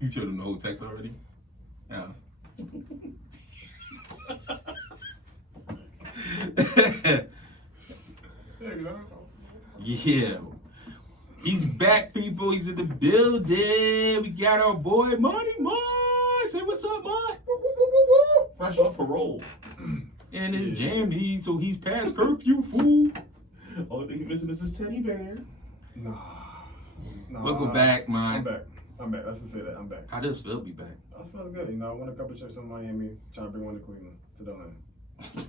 You showed him the whole text already? Yeah. Yeah. He's back, people. He's in the building. We got our boy, Monty Mark. Say what's up, Mark? Fresh off a roll. And his jammies, so he's past curfew, fool. Only thing he missing is his teddy bear. Nah. Welcome back, man. I'm back. Let's just say that. I'm back. How does Phil be back? That smells good. You know, I won a couple of trips in Miami, trying to bring one to Cleveland, to the land.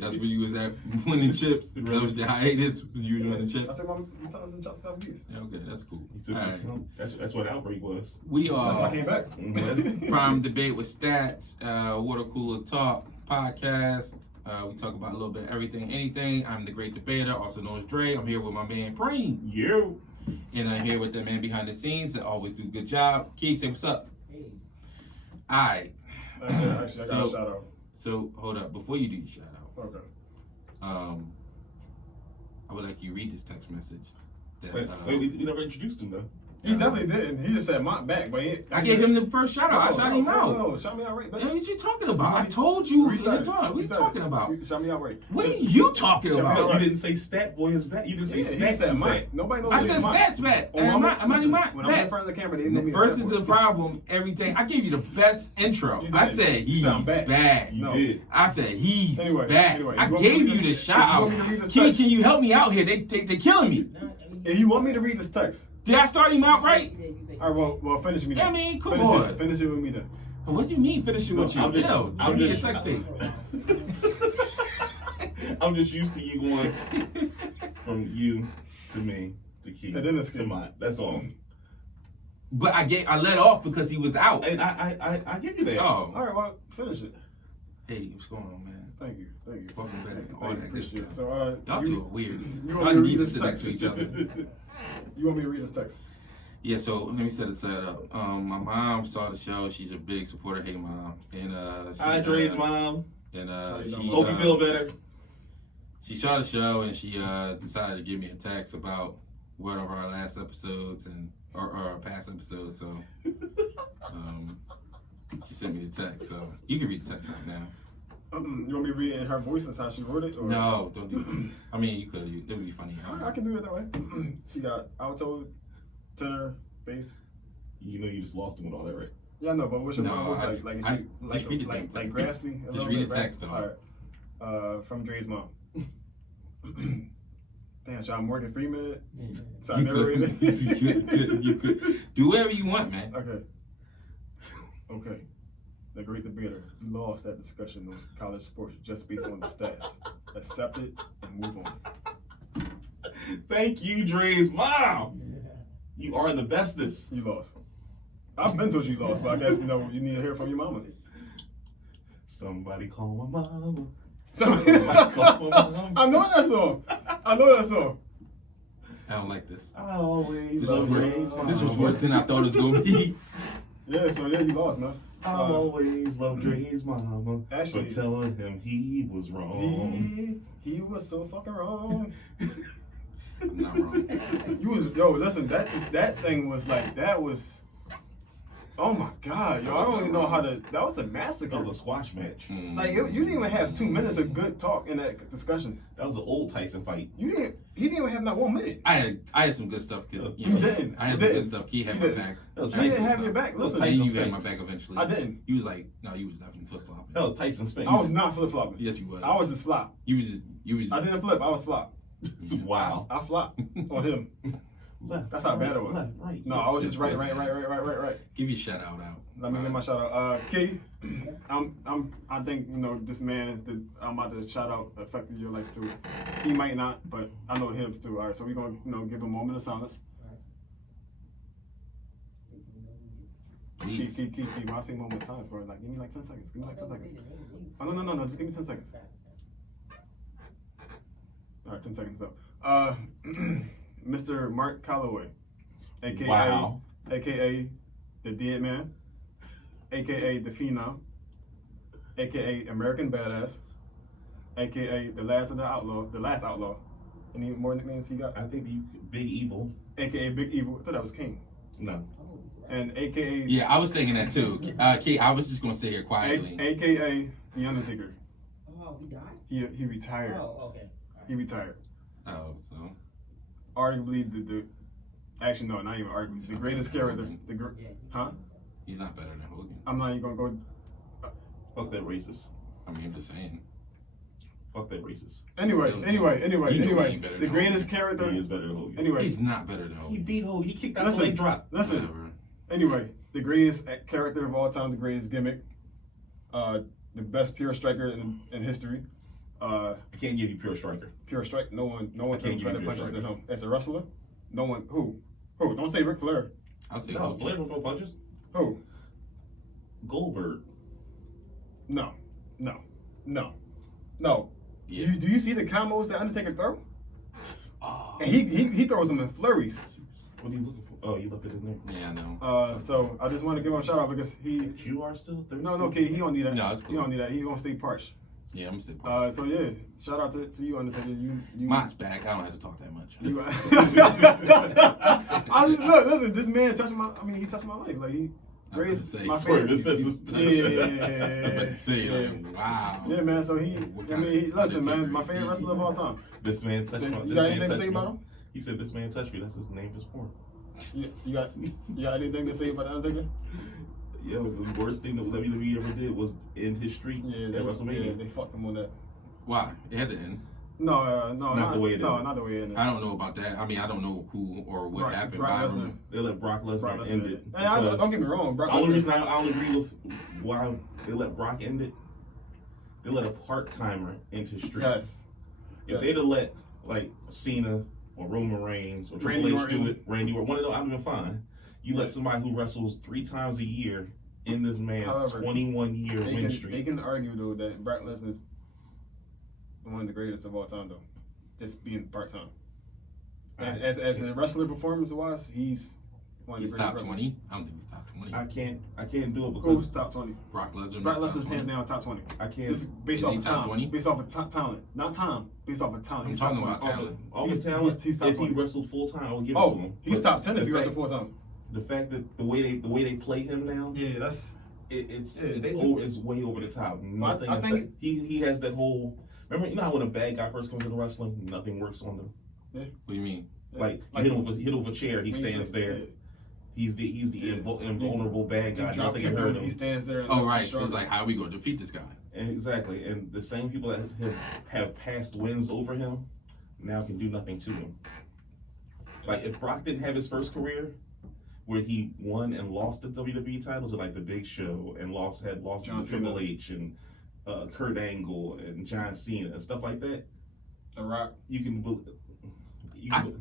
That's where you was at winning chips. That was your hiatus when you were winning chips. I took my talents in South East. Yeah, okay, that's cool. Right. That's what Outbreak was. We are. That's why I came back. Prime Debate with Stats, Water Cooler Talk podcast. We talk about a little bit of everything, anything. I'm the great debater, also known as Dre. I'm here with my man Preem. You. And I'm here with the man behind the scenes that always do a good job. Keith, say what's up. Hey. All right. Actually, I got a shout out. So hold up, before you do your shout out, Okay. I would like you to read this text message. That, Wait, we never introduced him though. He definitely didn't. He just said Mont back, but I gave him the first shout out. I shot him out. No, shout me out right, What are you talking about? I told you in the time. What are you talking about? Shout me out right. What are you talking Shout me about? out. You didn't say Stat Boy is back. You didn't say He Stats said is Mont. back. Nobody knows. I said Stats back. And I'm not When I'm back. in front of the camera, they know me. First is a problem. Everything. I gave you the best intro. I said he's back. You did. I said he's back. Anyway, I gave you the shout out. Kid, can you help me out here? They killing me. If you want me to read this text, Did I start him out right? all right. Well, finish me. Then. I mean, come finish on. It. Finish it with me then. What do you mean finishing with you? I'm just- Yo, I'm give me a just- sex tape. I'm just used to you going from you to me to Keith And then it's to mine. That's all. But I let off because he was out. And I give you that. Oh, All right. Well, finish it. hey, what's going on, man? Thank you. Welcome back. All Thank you. that good Appreciate it. stuff. So, Y'all two are weird. you Y'all want me to need read to this sit next text? to each other. You want me to read this text? Yeah, so let me set it up. My mom saw the show. She's a big supporter. Hey, mom. And Hi, Dre's mom. And you she Hope you feel better. She saw the show and she decided to give me a text about one of our last episodes or our past episodes. So she sent me the text. So you can read the text right now. You want me to read it in her voice? That's how she wrote it? Or? No, don't do that. I mean, you could. It would be funny. I can do it that way. She got alto, tenor, bass. You know you just lost him with all that, right? Yeah, I know, but what's your voice like? just read the damn like text. grassy? Just read the text, though. All right. From Dre's mom. Damn, John Morgan Freeman. So I You never read could, it. you could do whatever you want, man. Okay. The great debater. You lost that discussion on college sports just based on the stats. Accept it and move on. Thank you, Dre's mom. You are the bestest. You lost. I've been told you lost, but I guess you need to hear from your mama. Somebody call my mama. I Call my mama. know that song. I don't like this. I always This love was Dre's worse, mama. this was worse than I thought it was going to be. Yeah, so you lost, man. I always love Dre's mama. Actually- for telling him he was wrong. He was so fucking wrong. I'm not wrong. Listen, that thing was like, that was, oh my God, yo, I don't even know how to, that was a massacre. That was a squash match. Like, you didn't even have 2 minutes of good talk in that discussion. That was an old Tyson fight. He didn't even have not 1 minute. I had some good stuff because You didn't. I had You some good didn't. stuff. He had You my didn't. back. That was You didn't Tyson have your Spence. back. That was Listen, And Tyson you had my Spence. back eventually. I didn't. You was like, no, you was definitely flip flopping. That was Tyson Spence. I was not flip flopping. Yes, you was. I was just flop. You was. I didn't flip. I was flop. Wow. I flopped on him. Left. That's how bad it was. Left, right. No, I was just right. Give you a shout out. Let me get my shout out. Key, I think this man that I'm about to shout out affected your life too. He might not, but I know him too. All right, so we're gonna give him a moment of silence. Please. Key. When I say moment of silence, bro, like give me like 10 seconds. Give me like 10 seconds. Oh no, just give me 10 seconds. All right, 10 seconds up. Mr. Mark Calloway, aka Wow. aka the Dead Man, aka the Phenom, aka American Badass, aka the Last Outlaw. Any more nicknames he got? I think the Big Evil. Aka Big Evil. I thought that was King. No. and AKA Yeah, I was thinking that too. Kate, I was just gonna sit here quietly. AKA The Undertaker. Oh, he died? He retired. Oh, okay. He retired. Oh, so Arguably the actually no, not even arguably the greatest character. Huh? he's not better than Hogan. I'm not even gonna go. Fuck that racist. I mean, I'm just saying. Fuck that racist. Anyway. You know he ain't better The than greatest He character. is better than Hogan. Anyway, He's not better than He Hogan. beat Hogan. He kicked out Listen, the leg drop. listen. Whatever. Anyway, the greatest character of all time, the greatest gimmick, the best pure striker in history. I can't give you pure striker. Pure strike. No one can't throws give you better pure punches than striker. him. As a wrestler, no one. Who? Don't say Ric Flair. I'll say No, Hogan. Flair don't throw punches. Who? Goldberg. No. Yeah. Do you see the combos that Undertaker throw? Oh. And he throws them in flurries. What are you looking for? Oh, you left it in there. Yeah, I know. So I just want to give him a shout out because he. You are still thirsty. No, okay, he don't need that. No, it's cool. He don't need that. He gonna stay parched. Yeah, I'm gonna say. So yeah, shout out to you, Undertaker. You. Mott's back. I don't have to talk that much. You. Listen. This man touched my. I mean, he touched my life. Like he. I was Grace, about to say, my Sorry, favorite. this is I'm about to say, Yeah. like, wow. Yeah, man. So he. What I kind mean, of listen, man. Undertaker My is favorite he? wrestler of all time. This man touched So, me. you This got man anything to touched say me. about him? He said, "This man touched me." That's his name is porn. You got anything to say about the Undertaker? Yeah, the worst thing that WWE ever did was end his streak Yeah, at they WrestleMania. fucked him on that. Why? It had to end. No, Not the way it No, ended. not the way it ended. I don't know about that. I mean, I don't know who or what happened. Brock but I Lesnar. remember- They let Brock Lesnar end it. And don't get me wrong, Brock The only Lesnar. reason I don't agree with why they let Brock end it, they let a part-timer end his streak. Yes. If they'd have let like Cena or Roman Reigns or Randy Triple H do Orton. it, Randy Orton, one of them, I'd have been fine. You let somebody who wrestles 3 times a year in this man's However, 21-year win They streak. can argue though that Brock Lesnar is one of the greatest of all time though, just being part time. And as a wrestler performance wise, he's one of He's the top greatest 20. I don't think he's top 20. I can't do it Who's because top 20? Brock Lesnar. Brock top Lesnar's 20. hands down top 20. I can't. Just based Is off he of top time. 20? Based off of talent. Not time. Based off of talent. I'm He's talking top 20. about talent. all He's- the talent. he's top if he 20. wrestled full time, I would give it to Oh, him. he's But top 10 if the he fact- wrestled 4 times. The fact that the way they play him now, Yeah, that's. it's Yeah, it's they over, it's way over the top. Nothing. I think affect- he has that whole. Remember, you know how when a bad guy first comes into wrestling, nothing works on them. What do you mean? Like you hit him with a chair, he stands there. Yeah. He's the invulnerable bad guy. You drop Nothing kick can hurt him, him. he stands there. And Oh, right. So strong. it's like, how are we going to defeat this guy? And exactly, and the same people that have past wins over him now can do nothing to him. Like if Brock didn't have his first career, where he won and lost the WWE titles to like the Big Show and lost John to Triple H and Kurt Angle and John Cena and stuff like that, The Rock. you can.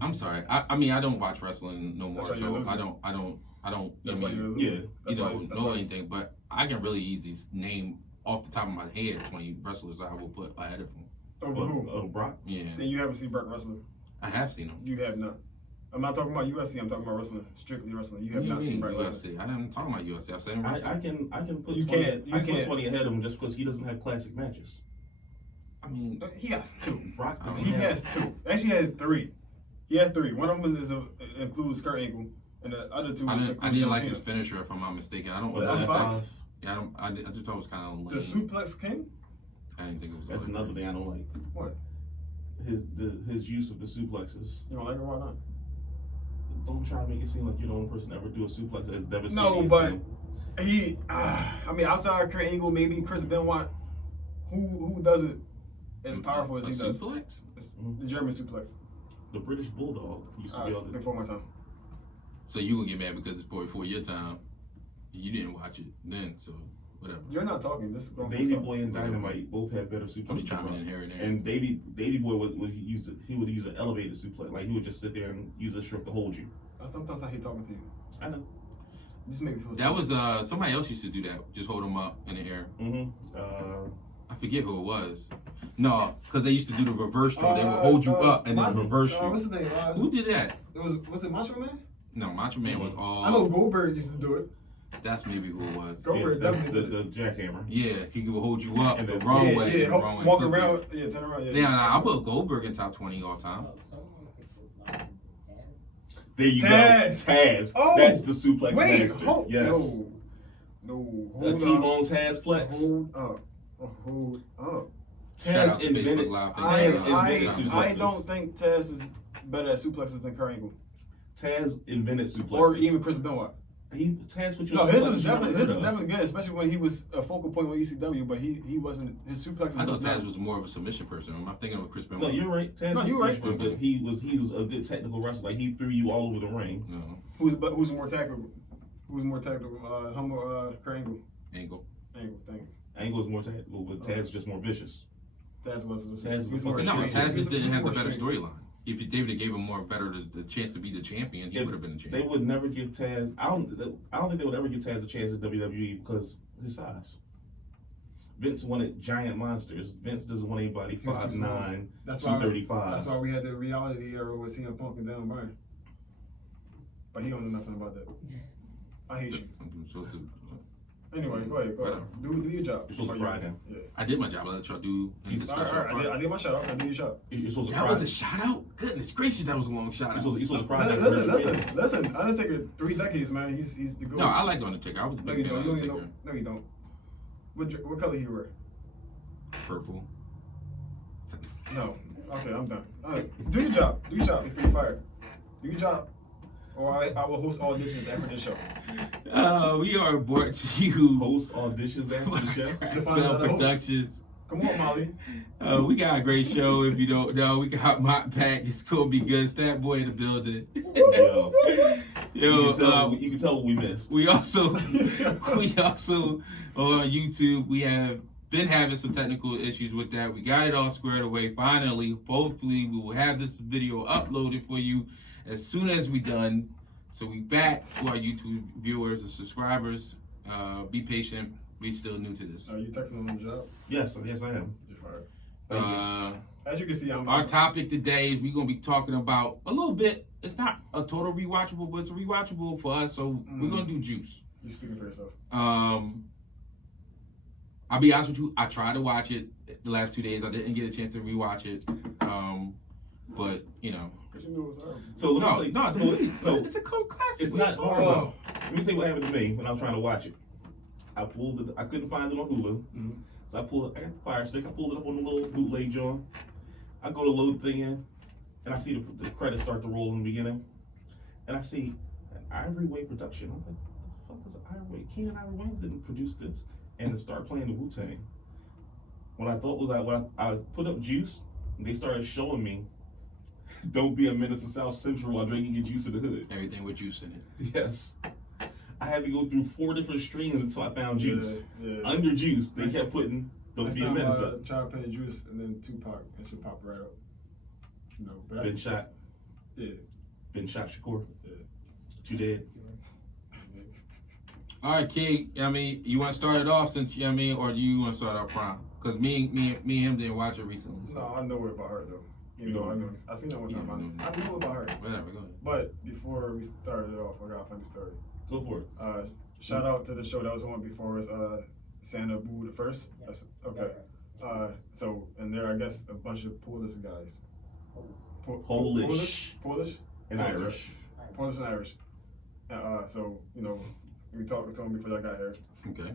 I'm sorry. I mean, I don't watch wrestling no more, That's why you're so losing. I don't. That's I why mean, you're yeah. losing. That's you why- know, that's know why- anything, but I can really easily name off the top of my head 20 wrestlers I will put ahead of him. Over who? Brock. Yeah, Then you haven't seen Brock wrestling. I have seen him. You have not. I'm not talking about UFC. I'm talking about wrestling. Strictly wrestling. You have What do not you seen mean Brock wrestling. UFC. I didn't talk about UFC. I've seen him wrestle. I can put You 20, can't- you I can put can't. 20 ahead of him just because he doesn't have classic matches. I mean, He has 2. Brock I doesn't He have. has 2. Actually, he has 3. He has 3. One of them includes Kurt Angle, and the other 2 I include didn't John like Cena. his finisher, if I'm not mistaken. I don't. But F5? F5, Yeah, I just thought it was kind of lame. The Suplex King? I didn't think it was. that's all that another great. thing I don't like. What? His use of the suplexes. You don't like it? Why not? Don't try to make it seem like you're the only person to ever do a suplex as devastating. No, as but you. he. I mean, outside of Kurt Angle, maybe Chris Benoit. Who does it as powerful as A he does? suplex? It's the German suplex. The British Bulldog used to be able to. Before my time. So you would get mad because it's before your time. You didn't watch it then, so whatever. You're not talking. This is going Baby Boy and Dynamite both had better I'm suplexes. just chiming in here and there. And Baby Boy would use an elevated suplex. Like he would just sit there and use a strip to hold you. Sometimes I hate talking to you. I know. You just make me feel. That was somebody else used to do that. Just hold them up in the air. I forget who it was. No, because they used to do the reverse throw. They would hold you up and then reverse you. What's his name? Who did that? Was it Macho Man? No, Macho Man was all. I know Goldberg used to do it. That's maybe who it was. Goldberg definitely the did it. jackhammer. Yeah, he could hold you up And the then- wrong way. Yeah, the wrong way. walk around. Yeah, turn around. Yeah. Yeah, nah, I put Goldberg in top 20 all time. There you Taz. go. Taz. Oh, That's the suplex wait, master. hold, Yes. No, The hold T-Bone Tazplex. Hold up. Shout out Taz to invented. Facebook Live. Taz invented suplexes. I don't think Taz is better at suplexes than Kurt Angle. Taz invented suplexes. Or even Chris Benoit. Taz put you. No, in his suplexes was you never definitely heard of. definitely good, especially when he was a focal point with ECW. But he wasn't his suplexes. I thought was not- Taz was more of a submission person. I'm thinking of Chris No, Benoit. you're right. Taz No, was you're right. super, but he was a good technical wrestler. Like he threw you all over the ring. No, Who's more tactical? Who's more tactical? Kurt Angle. Angle. Angle. Thank you. Angle was more tactical, but Taz was just more vicious. Taz was. Taz is he was a more fucking No, straight. Taz He was- just he didn't was have the more better straight. storyline. If David gave him more better the chance to be the champion, he would have been the They champion. would never give Taz. I don't think they would ever give Taz a chance at WWE because his size. Vince wanted giant monsters. Vince doesn't want anybody He was too 5'9", That's why. 235. That's why we had the reality era with CM Punk and Daniel Bryan. But he don't know nothing about that. I hate you. I'm supposed to- Anyway, go ahead. Do your job. You're supposed to cry now. Yeah. I did my job. I let y'all do any He's- All right, discussion. all right. I did my shout out. I did your shout. You're supposed to That cry. was a shout out? Goodness gracious, that was a long shout out. You're supposed to cry. Listen. Undertaker, 3 decades, man. He's the goat. No, I like Undertaker. I was a No, big you fan of don't. Undertaker. No, you don't. What color he wear? Purple. No. Okay, I'm done. All right. Do your job. Do your job before you're fired. Do your job. Or I will host auditions after this show. We are brought to you Host auditions after the show. Define Bell another host. Productions. Come on, Molly. We got a great show. If you don't know, we got Mott Pack. It's gonna be good. Stat Boy in the building. Yo. Yo, You can tell what we missed. we also on YouTube. We have been having some technical issues with that. We got it all squared away. Finally, hopefully, we will have this video uploaded for you as soon as we done. So we back to our YouTube viewers and subscribers. Be patient. We still new to this. Are you texting him on the job? Yes, I am. You're fired. Thank As you can see, I'm Our topic today is we're gonna be talking about a little bit. It's not a total rewatchable, but it's rewatchable for us. So we're gonna do Juice. You're speaking for yourself. I'll be honest with you. I tried to watch it the last 2 days. I didn't get a chance to rewatch it. But you know, Because you knew it was horrible. So let me tell you, the movie, no, it's a cult classic. it's What not you talking horrible. about? Let me tell you what happened to me when I was trying to watch it. I couldn't find it on Hulu. So I got the Fire Stick, I pulled it up on the little bootleg joint. I go to load the thing in, and I see the credits start to roll in the beginning. And I see an Ivory Way production. I'm like, what the fuck is Ivory Way? Keenan Ivory Wayans didn't produce this. And it started playing the Wu-Tang. What I thought was when I put up Juice, and they started showing me, don't be a menace to South Central while drinking your juice in the hood. Everything with Juice in it. Yes. I had to go through 4 different streams until I found Juice. Yeah. Under Juice, they kept putting "Don't Next be a time, menace" up. try to play Juice and then Tupac. It should pop right up. You know, but Been shot. Yeah. Been shot, Shakur. Yeah. You dead. All right, Key. I mean, you want to start it off since or do you want to start out Prime? Because me and him didn't watch it recently. So. No, I know it about her though. You know, I seen that one time. I know about her. Whatever, go ahead. But before we started off, I got a funny story. Go for it. Shout out to the show that was on before us, Santa Boo the First. Okay. So, and there, I guess, a bunch of Polish guys. Polish? And Irish. Polish and Irish. So, you know, we talked to them before I got here. Okay.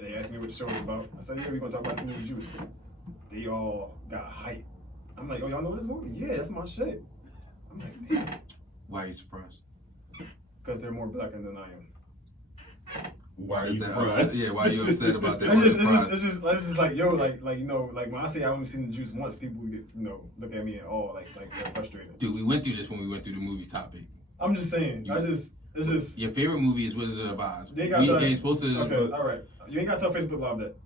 They asked me what the show was about. I said, yeah, we're going to talk about the movie Juice. They all got hype. I'm like, oh, y'all know this movie? Yeah, that's my shit. I'm like, damn. Why are you surprised? Because they're more black than I am. Why are you surprised? Yeah, why are you upset about that? It's just like, yo, like you know, like when I say I only seen the Juice once, people get, you know, look at me and all like they're frustrated. Dude, we went through this when we went through the movies topic. I'm just saying, it's just. Your favorite movie is Wizard of Oz. They got we ain't supposed to. Okay, all right. You ain't got to tell Facebook Live that.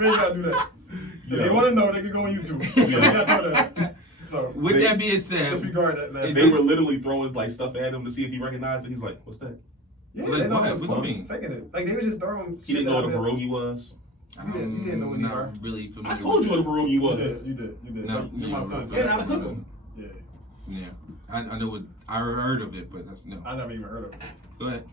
You ain't got to do that. If they want to know, they can go on YouTube. You ain't got to tell that. So, with that being said, disregard that. They were literally throwing like stuff at him to see if he recognized it. He's like, "What's that?" Yeah, like, they know what? it was What do you fun. mean? Faking it. Like they were just throwing. He didn't know what a pierogi was. You didn't know what he not were. really familiar. I told you what a pierogi was. You did. No, You're my son. So Yeah, how to cook them. Yeah. Yeah, I know what I heard of it, but that's no. I never even heard of it. Go ahead.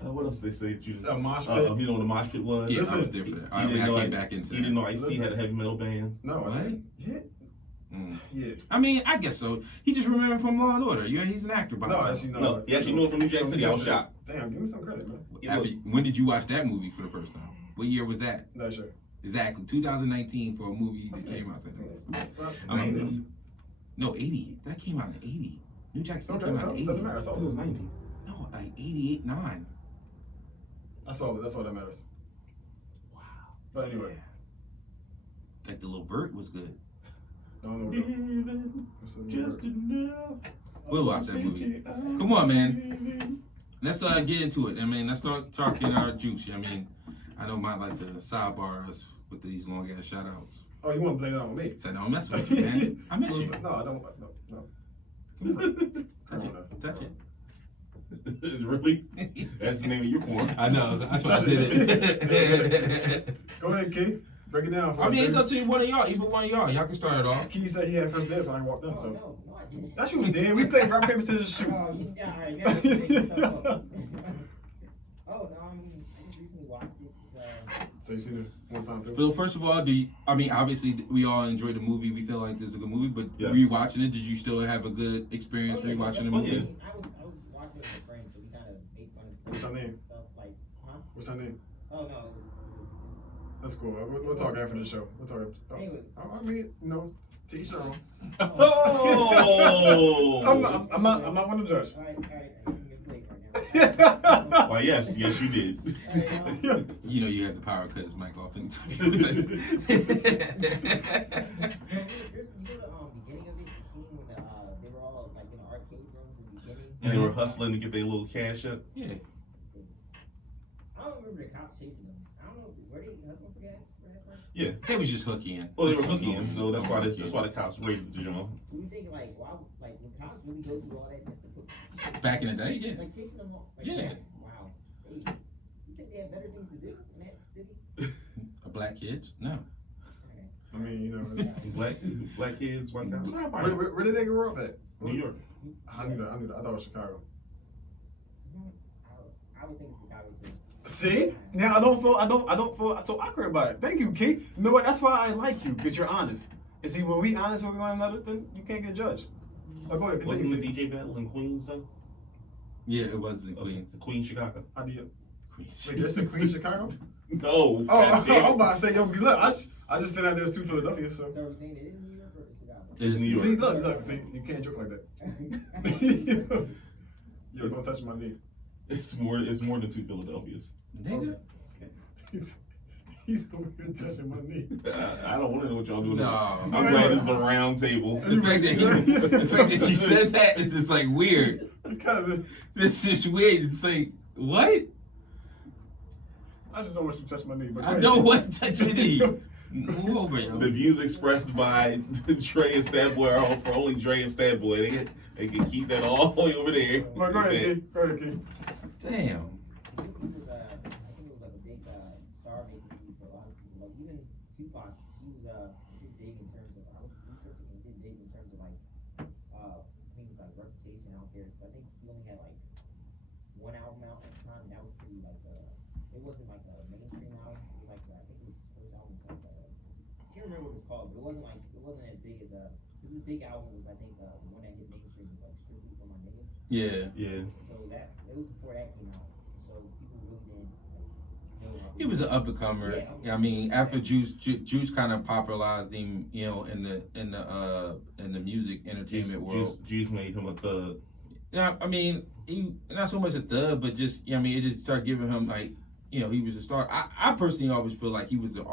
What else did they say? A mosh pit. You know what a mosh pit was? Yeah, Listen, I was there for that. He didn't know I came back into He didn't that. know Ice-T had a heavy metal band. No, What? I didn't. Yeah. Yeah. I mean, I guess so. He just remembered from Law and Order. Yeah, he's an actor. By the No, time. actually, no. No, he actually knew it from New Jack City. I was shocked. Damn, give me some credit, man. When did you watch that movie for the first time? What year was that? Not sure. Exactly, 2019 for a movie that came out since. I mean, no, 80. That came out in 80. New Jack City Okay, came so out in 80. doesn't matter. So It was 90. No, like 88, 9. That's all that matters. Wow. But anyway. Like the little Vert was good. Don't know Just enough. We'll watch that movie. Come on, man. Let's get into it. I mean, let's start talking our juice. I mean, I don't mind like the sidebar us with these long ass shout outs. Oh, you want to blame it on me? So don't mess with you, man. I miss you. No, I don't. No. Touch it. Touch it. Really? That's the name of your porn. I know. That's why I did it. Go ahead, Key. Break it down. I mean, it's up to one of y'all. Either one of y'all. Y'all can start it off. Key said he had first dance when I walked in, so. No, I didn't. That's you, Dan. We played rock, paper, scissors, shoot. Oh, yeah, all right, never mind. Oh, no, I just recently watched it. So you seen it one time too? Phil, first of all, obviously we all enjoyed the movie. We feel like there's a good movie, but Yes. rewatching it, did you still have a good experience rewatching the movie? yeah. I was watching it with a friend, so we kind of made fun of What's her name? stuff like, huh? What's her name? Oh, no. That's cool. We'll talk after the show. We'll talk. Anyway. I mean, no, to each their own. Oh! I'm not one to judge. All right, I'm getting late right now. Why, yes, you did. You know you have the power to cut his mic off anytime. You know the beginning of it, the scene when they were all like in the arcade rooms in the beginning. And they were hustling to get their little cash up. Yeah. I don't remember the cops chasing them. I don't know where they hustling for gas. Yeah. They was just hooking. Well, they were hooking him, so that's why the cops raided the joint. Do you think like why like when cops really go through all that just to put Back in the day, yeah. like chasing them all? Like, Yeah. Wow. You think they have better things to do in that city? Black kids? No. I mean, you know, it's, Black kids, white guys. where did they grow up at? New York. I knew that. I thought it was Chicago. I would think it's Chicago too. See? Now I don't feel so awkward about it. Thank you, Keith. You know what? That's why I like you, because you're honest. And see, when we honest with one another, then you can't get judged. Oh, go ahead, Wasn't continue. the DJ battle in Queens though? Yeah, it was in Queens. Queens, Chicago. I did. Queens. Wait, there's a Queen Chicago? No. Oh, God damn it. I'm about to say, yo, look, I just found out there's two Philadelphia, so. So are we saying it is New York or Chicago? It is New York. See, look, see, you can't joke like that. Yo, don't touch my knee. It's more than two Philadelphias. Nigga. He's over here touching my knee. I don't want to know what y'all doing. No. I'm glad this is a round table. The fact that you said that is just like weird. Because It's just weird. It's like, what? I just don't want you to touch my knee. But go I ahead. don't want to touch your knee. Move over, yo. The views expressed by Dre and Stat Boy are for only Dre and Stat Boy. They can keep that all the way over there. Go ahead, Keith. Go ahead, Keith. Damn. I think it was like a big star making movie for a lot of people. Like even Tupac, he was big in terms of I was researching and did big in terms of like things like reputation out there. So I think he only had like one album out at the time. That was pretty like it wasn't like a mainstream album. It was like I think it was his first album. Like I can't remember what it was called, but it wasn't as big as his big album was I think the one that hit mainstream was like Strictly for My Niggas. Yeah. Yeah. So that it was before that came out. So people really didn't like, know how He was an up and comer. I mean, after Juice kind of popularized him, you know, in the music entertainment world. Juice made him a thug. Yeah, I mean, he not so much a thug, but just I mean, it just started giving him like, you know, he was a star. I personally always feel like he was an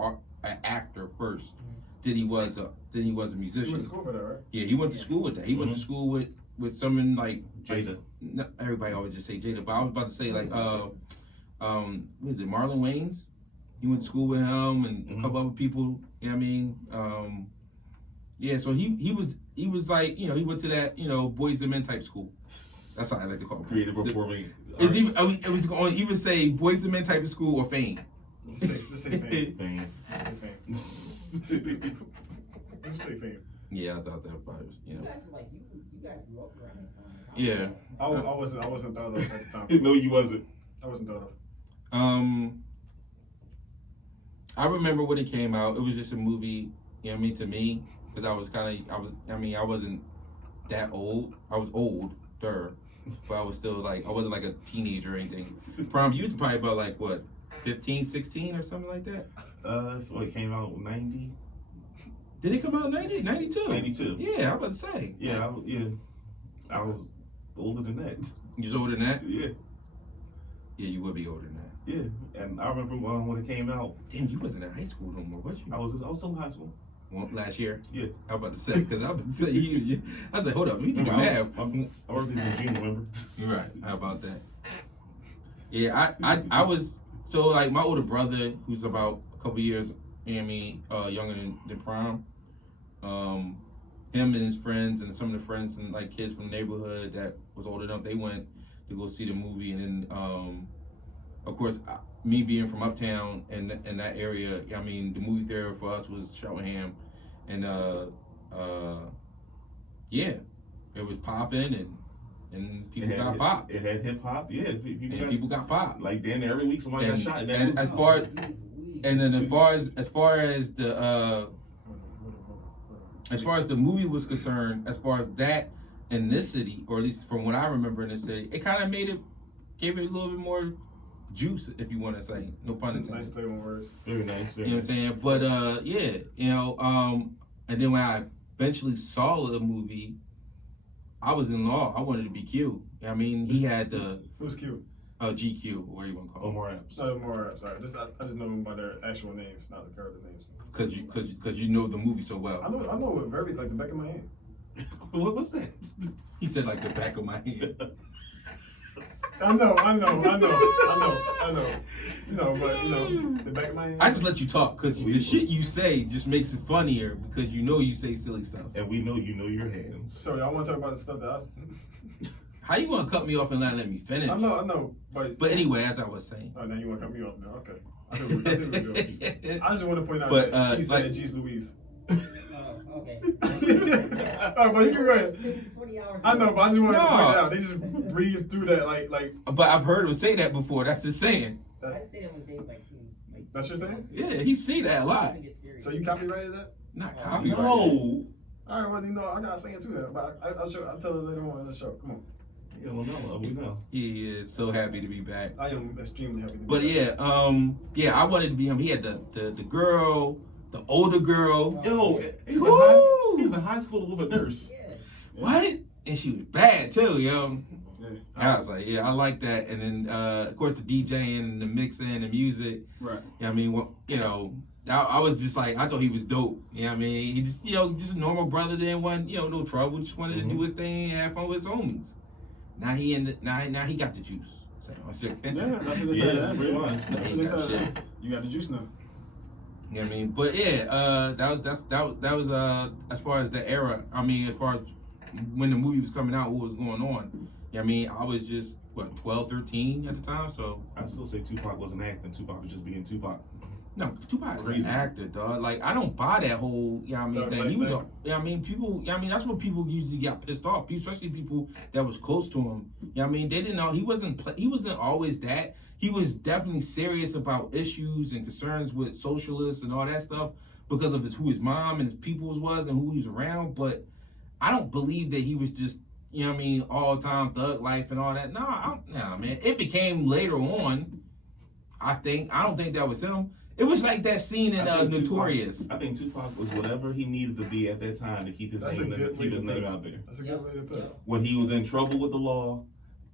actor first, then he was a musician. You went to school for that, right? Yeah, he went to school with that. He went to school with someone like Jada. Not everybody always just say Jada, but I was about to say like what is it, Marlon Wayans? He went to school with him and a couple other people. You know what I mean? Yeah, so he was like, you know, he went to that, you know, Boys and Men type school. That's what I like to call it. Creative performing. Is even it was going to even say Boys and Men type of school or Fame. Just say fame. Fame. Just say fame. Just say fame. Yeah, I thought that probably was, you know. You guys like you guys grew up around that time. Yeah. I wasn't thought of at the time. No, you wasn't. I wasn't thought of. I remember when it came out. It was just a movie. You know what I mean? To me, because I wasn't that old. I was older, but I was still like, I wasn't like a teenager or anything. Prom, you was probably about like what, 15, 16 or something like that? It came out 90. Did it come out in 90? 92? 92. Yeah, I was about to say. Yeah, I was older than that. You was older than that? Yeah, Yeah, you would be older than that. yeah. And I remember when it came out, Damn, you wasn't in high school no more, was you? I was still in high school. Well, last year? Yeah. I was about to say, because I was about to say, I was like, hold up, we do the math. I worked in June, remember? Right, how about that? Yeah, I was, so like my older brother, who's about a couple years, you know what I mean, younger than Prime, him and his friends and some of the friends and like kids from the neighborhood that was old enough, they went to go see the movie, and then of course me being from uptown and in that area, I mean the movie theater for us was Cheltenham, and yeah, it was popping and people got popped. It had hip hop, yeah. People got popped. Like then every week somebody got shot. And as far as the movie was concerned, as far as that in this city, or at least from what I remember in this city, it kind of gave it a little bit more juice, if you want to say, no pun intended. Nice play on words. Very nice. You know what I'm saying? But yeah, you know, and then when I eventually saw the movie, I was in law. I wanted to be Q. I mean, he had the Who's cute? GQ, what do you want to call it? Omar Epps. No, more. Sorry, I just know them by their actual names, not the character names. Because you know the movie so well. I know it very like the back of my hand. What's that? He said like the back of my hand. I know. You know, but you know, the back of my hand. I just let you talk because the shit you say just makes it funnier because you know you say silly stuff. And we know you know your hands. So y'all want to talk about the stuff that I. How you gonna cut me off and not let me finish? I know, but anyway, as I was saying. Oh, now you want to cut me off now? Okay. I see what we're doing. I just want to point out But, that she like- said G's Louise. Oh, okay. All right, but you can go ahead. 20 hours. I know, but I just wanted to point No. it out. They just breeze through that like. But I've heard him say that before. That's his saying. I just say that when things like seem like. That's your saying? Yeah, he say that a lot. So you copyrighted that? Not No. copyright. No. All right, well, you know, I got a saying too. That, but I'll tell it later on in the show. Come on. Yeah, well, no, we know. He is so happy to be back. I am extremely happy to be But back. yeah, I wanted to be him. He had the girl, the older girl. Yo, Woo! he's in high school with a nurse. Yeah. What? And she was bad too, yo. Yeah. I was like, yeah, I like that. And then, of course, the DJing and the mixing and the music. Right. I mean, you know, I was just like, I thought he was dope. You know what I mean? He just, you know, just a normal brother. Didn't want, you know, no trouble. Just wanted to do his thing and have fun with his homies. Now he got the juice. So I said, Yeah, that's what they Yeah, said. That. pretty much. That's He what they got said. shit. You got the juice now. You know what I mean? But yeah, that was as far as the era. I mean, as far as when the movie was coming out, what was going on. You know what I mean? I was just, 12, 13 at the time, so. I still say Tupac wasn't acting. Tupac was just being Tupac. No, Tupac is Crazy. an actor, dog. Like, I don't buy that whole, you know what I mean, thing. He was, you know what I mean, people, you know what I mean, that's what people usually got pissed off, especially people that was close to him. You know what I mean, they didn't know, he wasn't always that. He was definitely serious about issues and concerns with socialists and all that stuff because of who his mom and his peoples was and who he was around, but I don't believe that he was just, you know what I mean, all time thug life and all that. Nah, man. It became later on, I don't think that was him. It was like that scene in Notorious. I think Tupac was whatever he needed to be at that time to keep his name out there. That's a good way to put it. When he was in trouble with the law,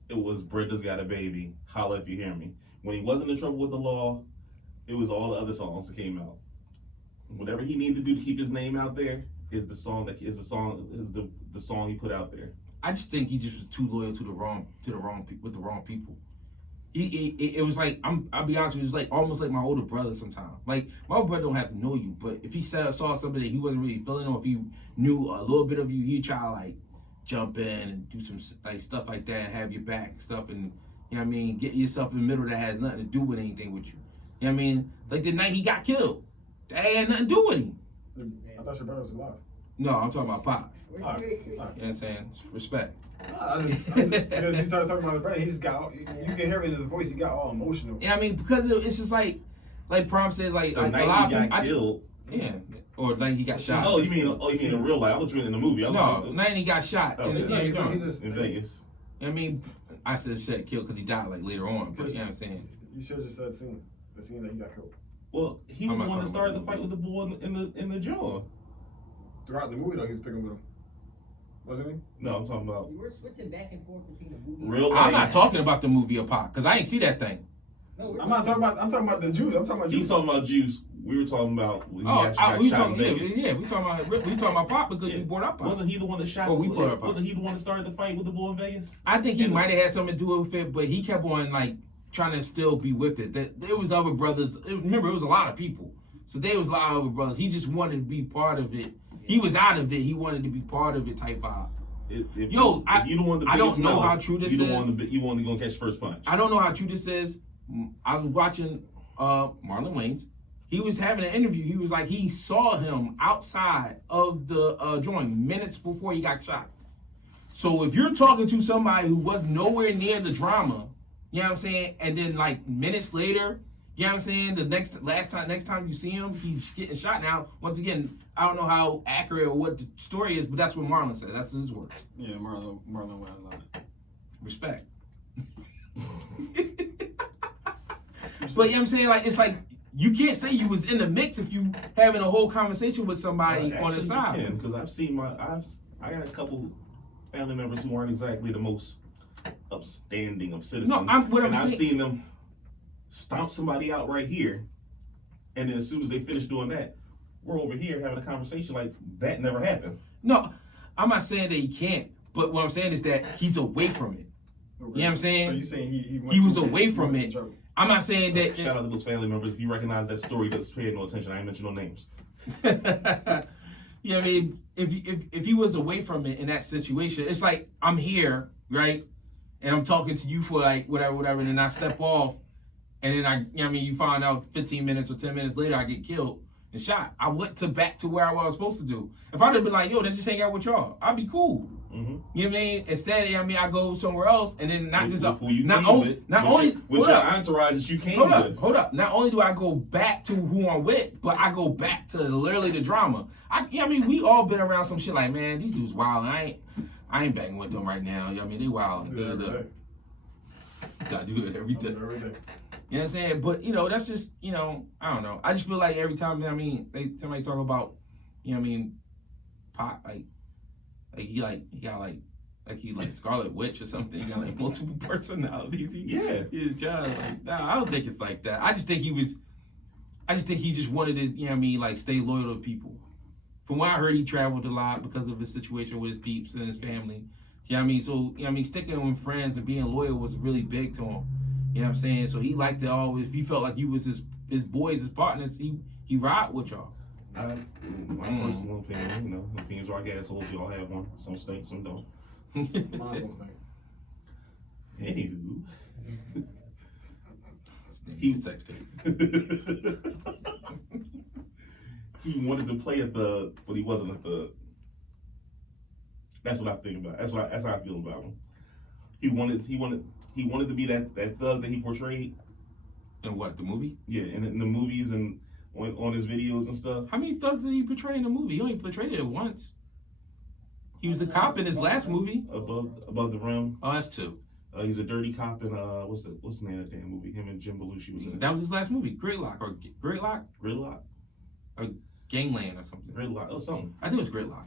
it was Brenda's Got a Baby, Holla If You Hear Me. When he wasn't in trouble with the law, it was all the other songs that came out. Whatever he needed to do to keep his name out there is the song he put out there. I just think he just was too loyal to the wrong people. It was like I'll be honest with you, it was like almost like my older brother sometimes. Like my older brother don't have to know you, but if he saw something that he wasn't really feeling, or if he knew a little bit of you, he'd try to like jump in and do some like stuff like that and have your back and stuff, and you know what I mean, get yourself in the middle that has nothing to do with anything with you. You know what I mean? Like the night he got killed, that had nothing to do with him. I thought your brother was alive. No, I'm talking about Pop. All right. You know what I'm saying? Respect. Because he started talking about his brother, he just got, you can hear it in his voice, he got all emotional. Yeah, I mean, because it's just like Prom said, like The a night lot he of got people, killed, Yeah, or like he got shot. Oh, you mean in real life? I was in the movie. No, man, he got shot Oh, in Vegas. I mean, I said shit killed because he died like later on. But you know what I'm saying? You should have just said the scene that he got killed. Well, he was the one that started the fight with the bull in the jaw. Throughout the movie, though, he was picking with him. Wasn't he? No, I'm talking about We were switching back and forth between the movie. real life. I'm not talking about the movie of Pac because I ain't see that thing. No, I'm talking about the Jews. I'm talking about Jews. He's talking about Juice. We were talking about when he Oh, actually we got shot in talking, Vegas. yeah, we talking about Pac because we brought up Pac. Wasn't he the one that shot? We brought up Pac. Wasn't he the one that started the fight with the bull in Vegas? I think he might have had something to do with it, but he kept on like trying to still be with it. That there was other brothers. Remember, it was a lot of people, so there was a lot of other brothers. He just wanted to be part of it. He was out of it. He wanted to be part of it. Type vibe. If I don't know how true this is. You want to go catch first punch. I don't know how true this is. I was watching Marlon Wayans. He was having an interview. He was like, he saw him outside of the joint minutes before he got shot. So if you're talking to somebody who was nowhere near the drama, you know what I'm saying, and then like minutes later, you know what I'm saying, next time you see him, he's getting shot. Now, once again, I don't know how accurate or what the story is, but that's what Marlon said. That's his words. Yeah, Marlon went online. Respect. But you know what I'm saying? Like, it's like, you can't say you was in the mix if you having a whole conversation with somebody on the side. Because I've seen I got a couple family members who aren't exactly the most upstanding of citizens. No, I've seen them stomp somebody out right here, and then as soon as they finish doing that, we're over here having a conversation like that never happened. No, I'm not saying that he can't, but what I'm saying is that he's away from it. Okay. You know what I'm saying? So you saying he was away from it. I'm not saying that. Shout out to those family members. If you recognize that story, just pay no attention. I ain't mention no names. Yeah, I mean, if he was away from it in that situation, it's like I'm here, right, and I'm talking to you for like whatever, and then I step off, and then you find out 15 minutes or 10 minutes later I get killed and shot. I went back to where I was supposed to do. If I'd have been like, yo, let's just hang out with y'all, I'd be cool. Mm-hmm. You know what I mean? Instead, I go somewhere else, and then with your entourage that you came with. Hold up. Not only do I go back to who I'm with, but I go back to literally the drama. We all been around some shit like, man, these dudes wild. I ain't banging with them right now. You know what I mean? They wild. So I do it every day. You know what I'm saying? But that's just I don't know. I just feel like every time somebody talk about Pac, he like Scarlet Witch or something. He got like multiple personalities. He's just like, nah, I don't think it's like that. I just think he just wanted to, like stay loyal to people. From what I heard, he traveled a lot because of his situation with his peeps and his family. You know what I mean? So, sticking with friends and being loyal was really big to him. You know what I'm saying? So he liked to always, if he felt like you was his boys, his partners, he ride with y'all. My personal opinion, opinions are like assholes. Y'all have one. Some stink, some don't. Mine's don't stink. Anywho. He's sex tape. He wanted to play but he wasn't at the. That's what I think about. That's how I feel about him. He wanted to be that thug that he portrayed. In what, the movie? Yeah, in the movies and on his videos and stuff. How many thugs did he portray in the movie? He only portrayed it once. He was a cop in his last movie. Above the Rim. Oh, that's two. He's a dirty cop in what's the name of that damn movie? Him and Jim Belushi was in it. That was his last movie. Gridlock. Or Gangland or something. Gridlock or something. I think it was Gridlock.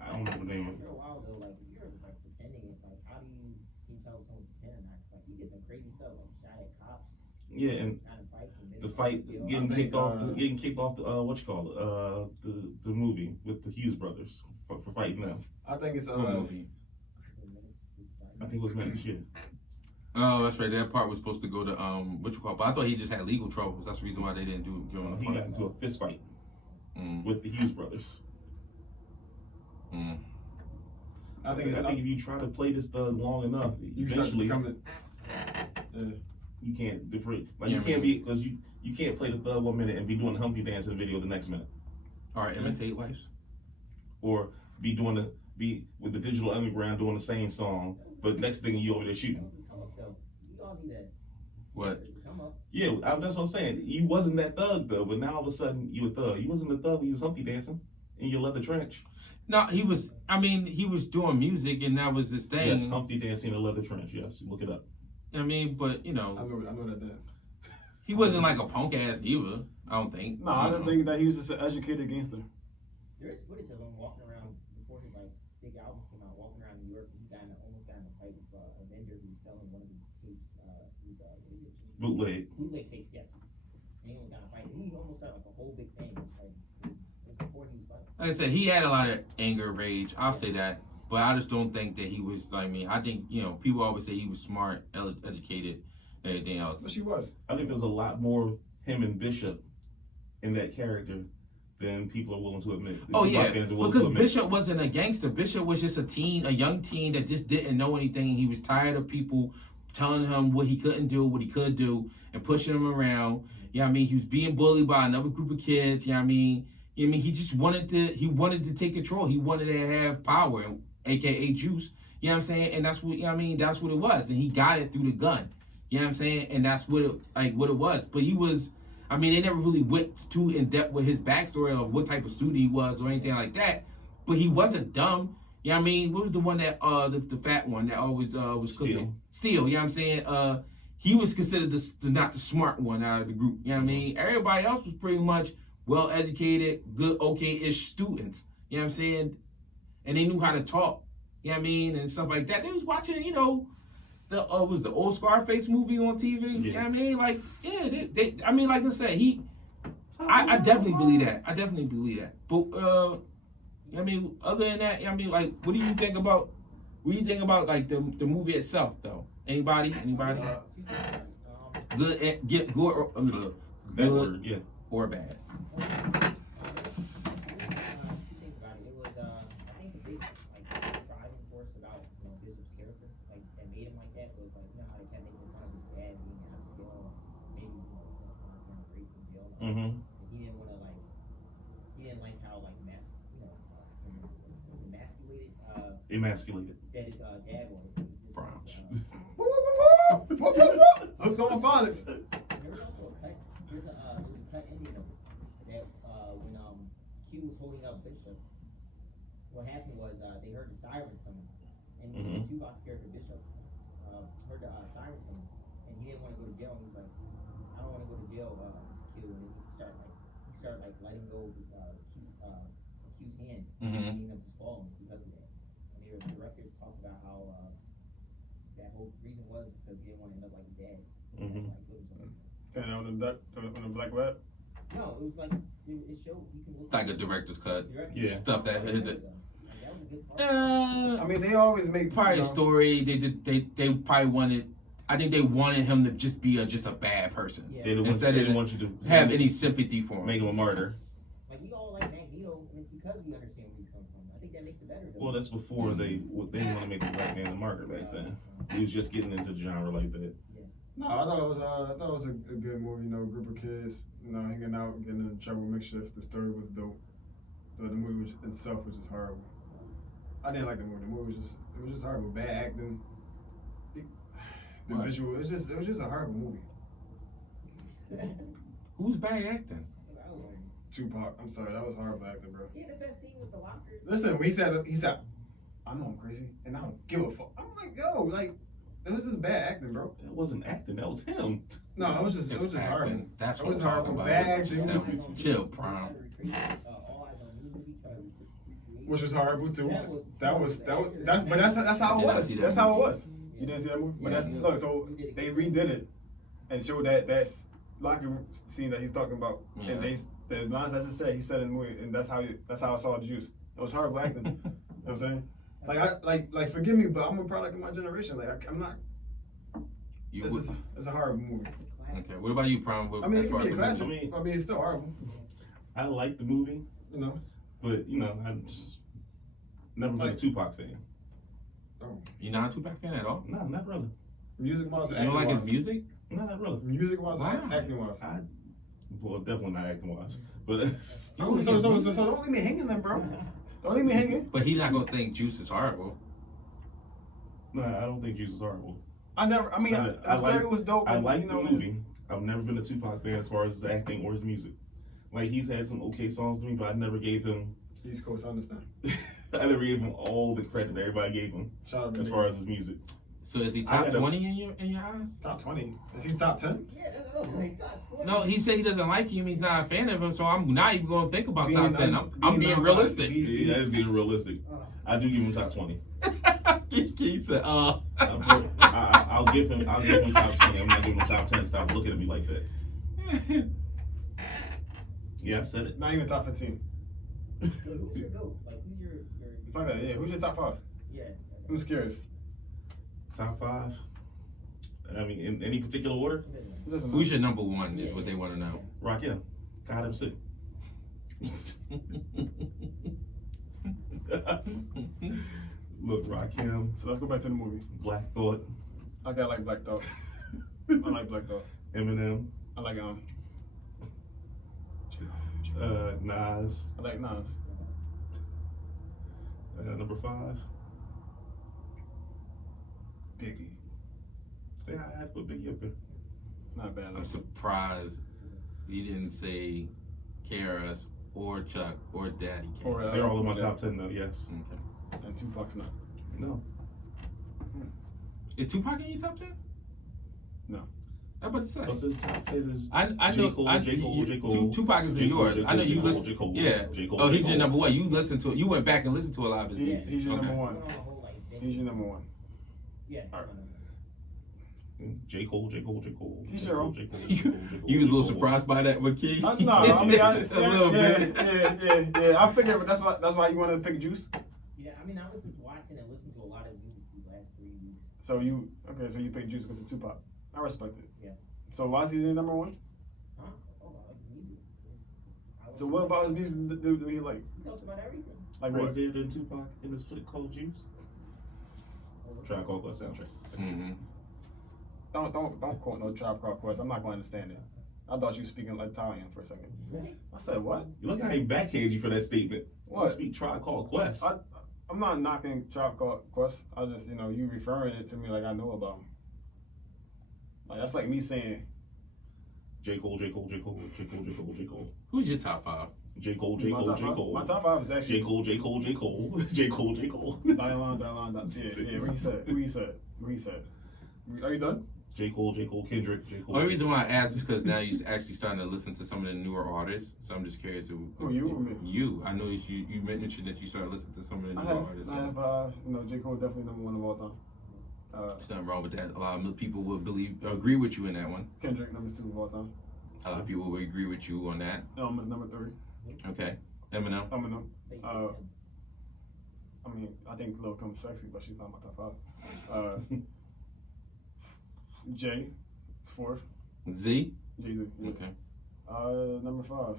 I don't remember the name of it. After a while though, like if you're like pretending it, like how do you tell someone pretend? Like you get some crazy stuff, like shot at cops. Yeah, and the fight getting kicked off the the movie with the Hughes brothers for fighting them. I think it's movie. I think it was Menace, yeah. Oh, that's right. That part was supposed to go to but I thought he just had legal troubles. That's the reason why they didn't give him the He fight. got into a fist fight with the Hughes brothers. I think if you try to play this thug long enough, eventually you can't different. Like you can't be because you can't play the thug 1 minute and be doing the Humpty dance in the video the next minute. All right, imitate lives. Or be with the Digital Underground doing the same song, but next thing you over there shooting. What? I'm up. Yeah, that's what I'm saying. You wasn't that thug though, but now all of a sudden you a thug. You wasn't a thug when you was humpy dancing in your leather trench. No, he was. I mean, he was doing music, and that was his thing. Yes, humpty dancing in a leather trench. Yes, look it up. I mean, but you I know, know that dance. he wasn't like a punk ass diva. I don't think. No, I just think that he was just an educated gangster. There is footage of him walking around before his like big albums came out, walking around New York. He almost got in a fight with a vendor who was selling one of these tapes. What is it? Bootleg. Bootleg tapes, yes. And he almost got in a fight. He almost got like a whole big thing. Like before he was fighting. Like I said, he had a lot of anger, rage. I'll say that, but I just don't think that he was. I mean, I think people always say he was smart, educated, and everything else. But she was. I think there's a lot more him and Bishop in that character than people are willing to admit. Oh yeah, because admit. Bishop wasn't a gangster. Bishop was just a young teen that just didn't know anything. He was tired of people telling him what he couldn't do, what he could do, and pushing him around. You know what I mean? He was being bullied by another group of kids. You know what I mean? He just wanted to take control. He wanted to have power, aka juice. You know what I'm saying? And that's what that's what it was. And he got it through the gun. You know what I'm saying? And that's what it was. But he was. I mean, they never really went too in depth with his backstory of what type of student he was or anything like that. But he wasn't dumb. You know what I mean? What was the one that the fat one that always was cooking? Steel. You know what I'm saying? He was considered not the smart one out of the group. You know what I mean? Everybody else was pretty much well educated, good, okay-ish students. You know what I'm saying? And they knew how to talk. You know what I mean? And stuff like that. They was watching, the was the old Scarface movie on TV. Yeah. You know what I mean? Like, yeah, they I mean, like I said, I definitely believe that. I definitely believe that. But I mean, other than that, I mean, like, what do you think about like the movie itself though? Anybody? Good Word, yeah. or bad? If you think about it, it was I think the big driving force about Bishop's character, like that made him like that, was like how they kept making fun of his dad being out of jail, maybe raped in jail. Mm-hmm. And he didn't want to how Emasculated. that his dad was. Browns. Hooked on phonics. There was also a cut. There's a cut ending of it that when Q was holding up Bishop, what happened was they heard the sirens coming, and Tupac's character Bishop heard the sirens coming, and he didn't want to go to jail. And he was like, I don't want to go to jail, Q. And then he started letting go of his Q's hand, and he ended up just falling because of that. And the directors talked about how that whole reason was because he didn't want to end up like his dad. And on the black web. No, it was like it showed you can look Like a director's cut. Yeah. Stuff that hit it. That was a good part. I mean, they always make Probably a story. They probably wanted. I think they wanted him to just be just a bad person. Yeah. They didn't Instead want, of want you to have any sympathy for him. make him a martyr. Like we all like Magneto, and it's because we understand where he's coming from. I think that makes it better. Though. Well, that's before they didn't want to make the black man a martyr back then. He was just getting into the genre like that. No, I thought it was a good movie. Group of kids, hanging out, getting in trouble, makeshift. The story was dope, but the movie itself was just horrible. I didn't like the movie. The movie was just horrible. Bad acting. The visual. It was just a horrible movie. Who's bad acting? Tupac. I'm sorry, that was horrible acting, bro. He had the best scene with the lockers. Listen, when he said, I know I'm crazy, and I don't give a fuck. I'm like, yo, like. It was just bad acting, bro. That wasn't acting. That was him. No, it was just horrible. That's It what was I'm talking horrible. about. Bad acting. Chill, Prom. Which was horrible too. But that's how it I did not was. see that That's how it movie. was. You didn't see that movie? But look, so they redid it and showed that locker room scene that he's talking about. Yeah. And the lines I just said, he said in the movie, and that's how I saw the juice. It was horrible acting. You know what I'm saying? Like forgive me, but I'm a product of my generation. Like I'm not. It's a horrible movie. Okay. What about you, Prom? I mean, As it far could be a as the classic. movie? I mean, it's still horrible. I like the movie, but I'm just never been a Tupac fan. Oh, You're not a Tupac fan at all? No, not really. music wise, You don't like his music? No, not really. Music wise, Why? acting wise. Well, definitely not acting wise. But So don't leave me hanging then, bro. Don't leave me hanging. But he's not gonna think Juice is horrible. no, I don't think Juice is horrible. The story was dope. I like the movie. I've never been a Tupac fan as far as his acting or his music. Like, he's had some okay songs to me, but I never gave him. East Coast, I understand. I never gave him all the credit that everybody gave him Shout out to as far as his music. So is he I top had a- 20 in your eyes? Top 20. Is he top 10? Yeah, that's another thing. Top 20. No, he said he doesn't like him. He's not a fan of him. So I'm not even going to think about top 10. I'm being being non- realistic. Yeah, that is being realistic. I do give him top 20. He said, I'll give him top 20. I'm not giving him top 10. Stop looking at me like that. Yeah, I said it. Not even top 15. Who's your GOAT? Like, who's your Fuck that, yeah. Who's your top 5? yeah. I'm scared. Top 5. I mean, in any particular order? It doesn't matter. who's your number one is what they want to know. Rakim. God, I'm sick. Look, Rakim, So let's go back to the movie. Black Thought, Okay, I like Black Thought. I like Black Thought. Eminem, I like Nas, I like Nas. number 5. Biggie. Yeah, I had to put Biggie up there. Not bad. I'm surprised he didn't say KRS or Chuck or Daddy Kane. Or, They're all in my top 10 though, yes. Okay. And Tupac's not. No. Is Tupac in your top 10? No. I'm about to say. What's his top 10 is I know. J. Cole, I, J. Cole, you- J. Cole. Tupac is J. in Cole, yours. J. I know Cole, you J. Cole, listen. J. Cole, Yeah. J. Cole, Oh, J. he's your Cole. number one. You listen to it. You went back and listened to a lot of his music. He's your Okay. number one. He's your number one. Yeah. Alright. J. Cole, J. Cole, J. Cole. T. J. Cheryl. Cole, J. Cole, J. Cole, J. Cole, You was a little J. Cole. surprised by that, with Key. No, I mean, a little bit. yeah. I figured that's why you wanted to pick Juice. Yeah, I mean, I was just watching and listening to a lot of music these last 3 weeks. So you picked Juice because of Tupac. I respect it. Yeah. So why is he the number one? Huh? Oh, I like the music. So what about his music do he like? He talks about everything. Like what? Crazier than Tupac in this flick called Juice? Tribe Called Quest soundtrack. Mm-hmm. Don't quote no Tribe Called Quest. I'm not going to understand it. I thought you were speaking Italian for a second. Right? I said what? You look how he backhand you for that statement. What? You speak Tribe Called Quest. I'm not knocking Tribe Called Quest. I just you referring it to me like I know about him. Like that's like me saying J. Cole, J. Cole, J. Cole, J. Cole, J. Cole, J. Cole. Who's your top 5? J. Cole, J. my Cole, top J. five- Cole. My top 5 is actually J. Cole, J. Cole, J. Cole. J. Cole, J. Cole. Dialon. Yeah. What he said. Are you done? J. Cole, J. Cole, Kendrick, J. Cole. Only reason why I asked is because now you're actually starting to listen to some of the newer artists. So I'm just curious. Who, you or me? You. I noticed you mentioned that you started listening to some of the I newer have, artists. J. Cole definitely number one of all time. There's nothing wrong with that. A lot of people will agree with you in that one. Kendrick number 2 of all time. A lot of people will agree with you on that. Is number 3. Okay. Eminem. Eminem. Thank Uh, you. I mean, I think Lil Kim is sexy, but she's not my top 5. Jay, 4th. Z. Jay-Z. Yeah. Okay. Number 5.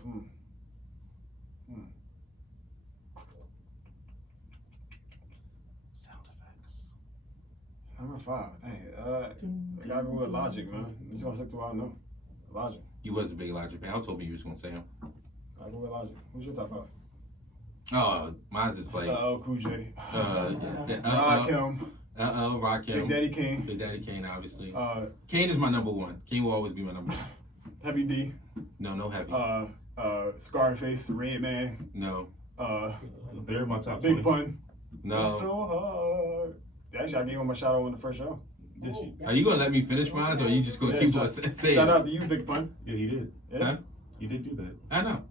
Sound effects. Number 5. Dang. I gotta go with Logic, man. You just gonna stick to what I know. Logic. You was a big Logic fan. I was hoping you was gonna say him. I go with Logic. Who's your top 5? Oh, mine's just like Cool J. Rakim. Big Daddy King. Big Daddy Kane, obviously. Uh, Kane is my number one. Kane will always be my number one. Heavy D. No heavy. Scarface, Red Man. No. They're my top 20. Big Pun. No. It's so hard. Actually, I gave him a shout out on the first show. Did she? Are you gonna let me finish mine, or are you just gonna Yeah, keep shout- on saying? Shout out to you, Big Pun. Yeah, he did. Yeah. Huh? He did do that. I know.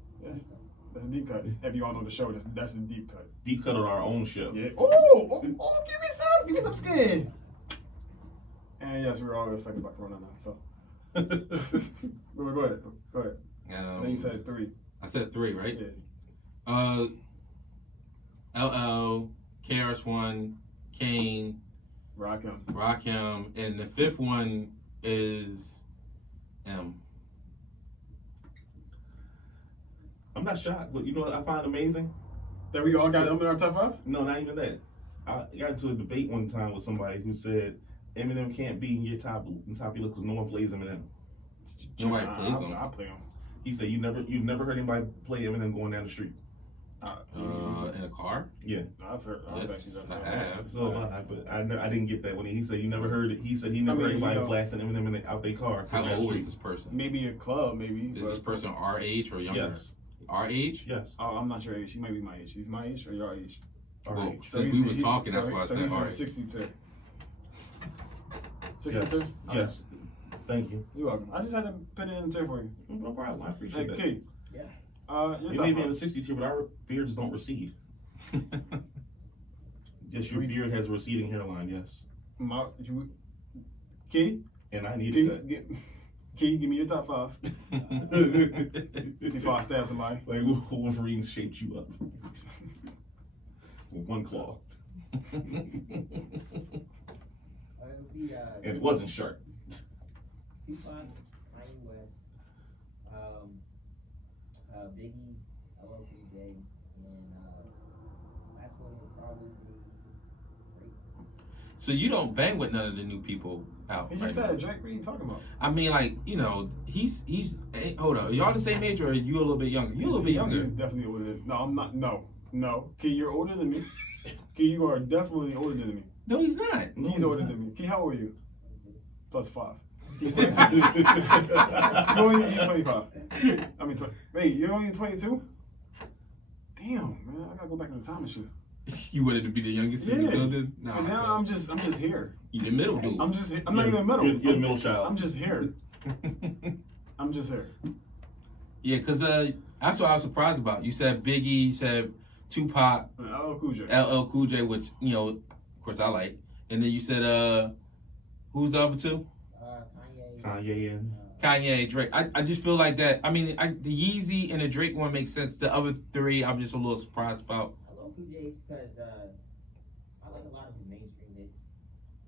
That's a deep cut. If you all know the show, that's a deep cut. Deep cut on our own show. Yeah. Oh, give me some skin. And yes, we're all affected by Corona now. So go ahead. Then you said 3. I said 3, right? Yeah. LL, KRS-One, Kane, Rakim. and the 5th one is M. I'm not shocked, but you know what I find amazing? That we all got him in our top 5? No, not even that. I got into a debate one time with somebody who said Eminem can't be in your top your list because no one plays Eminem. Nobody plays him. I play him. He said you've never heard anybody play Eminem going down the street. In a car? Yeah. I've heard. I've Yes, actually I done have. So but I didn't get that when he said you never heard it. He said he never heard anybody blasting Eminem out their car. How down the old street. is this person? Maybe a club, maybe. Is this person our age or younger? Yes. Our age? Yes. Oh, I'm not sure age. She might be my age. She's my age or your age? All Well, right. since we was talking, that's why I so said he's alright. 62. Yes. 62? Yes. Thank you. You're welcome. I just had to put it in the tier for you. No problem. I appreciate that. Hey, Kate. Yeah. Your You top may be in five. the 60 tier, but our beards don't recede. Yes, your beard has a receding hairline. Yes. Key? And I Key, needed Key, give me your top five that. before I stab somebody. Like Wolverine shaped you up with one claw, It would be, and it wasn't sharp. Tupac, Kanye West, Biggie, LL Cool J, and last one would probably be Drake. So you don't bang with none of the new people out. He just right said now. Drake. What are you talking about? I mean, like, you know, he's. Hold up, are y'all the same age or are you a little bit younger? You a little bit younger. He's definitely older than. No, I'm not. No. Key, you're older than me. Key, you are definitely older than me. No, he's not. He's older than me. Key, how old are you? Plus 5. He's 22. You're only he's 25. I mean, 20. Wait, you're only 22? Damn, man, I gotta go back in the time machine. You wanted to be the youngest in the Yeah. building? No, And now I'm just here. you the middle dude. I'm not even middle. You're the middle child. I'm just here. I'm just here. Yeah, because that's what I was surprised about. You said Biggie, you said Tupac, LL Cool J. LL Cool J, which, you know, of course I like. And then you said, who's the other two? Kanye and Kanye, Drake. I just feel like that. I mean, the Yeezy and the Drake one makes sense. The other three, I'm just a little surprised about. I love Cool J because I like a lot of his mainstream hits.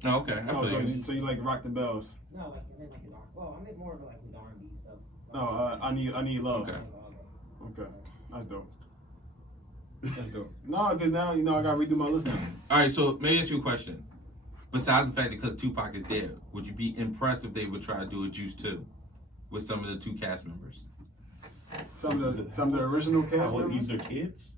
Oh, okay. I Oh, feel you. so you like Rock the Bells? No, like I meant like his R. Well, I meant more of like his R&B stuff. No, I need love. Okay. Okay, that's dope. That's dope. No, because now I gotta redo my list now. All right, so let me ask you a question. Besides the fact that because Tupac is dead, would you be impressed if they would try to do a Juice 2 with some of the two cast members? Some of the original cast How old members. these are kids?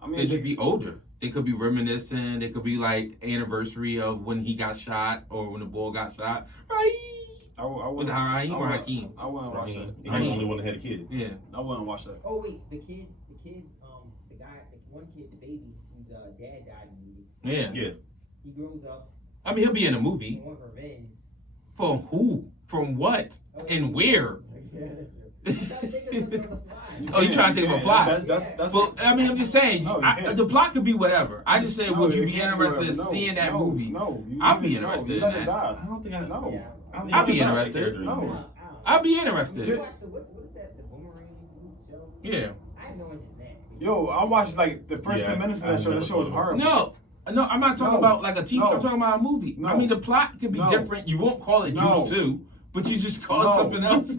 I They mean, should be older. They could be reminiscing. They could be like anniversary of when he got shot or when the boy got shot. Right? I Was it Hakeem or Hakeem? I wouldn't watch Raheem. that. He was the only one that had a kid. Yeah. I wouldn't watch that. Oh wait, the kid, the guy, the one kid, the baby, whose dad died in the movie. Yeah. Yeah. He grows up I mean, he'll be in a and movie. wants revenge. From who? From what? And where? I'm trying to think of something on the fly. Oh, you trying to think of a plot? That's Well, I mean, I'm just saying, No, you can't. the plot could be whatever. I just say, No, would you it be can't be interested in whatever. No, seeing that no, movie? No, I'll be no, interested you in let that. it die. I don't think I No. Yeah. I'll be interested. No. I'll be interested. You watched what's that? The Boomerang show? Yeah. I have no interest in that. Yo, I watched like the first 10 minutes of that I show. That never show was thought horrible. No, I'm not talking No. about like a TV. No. I'm talking about a movie. No. I mean, the plot could be No. different. You won't call it No. Juice 2, but you just call it No. something else.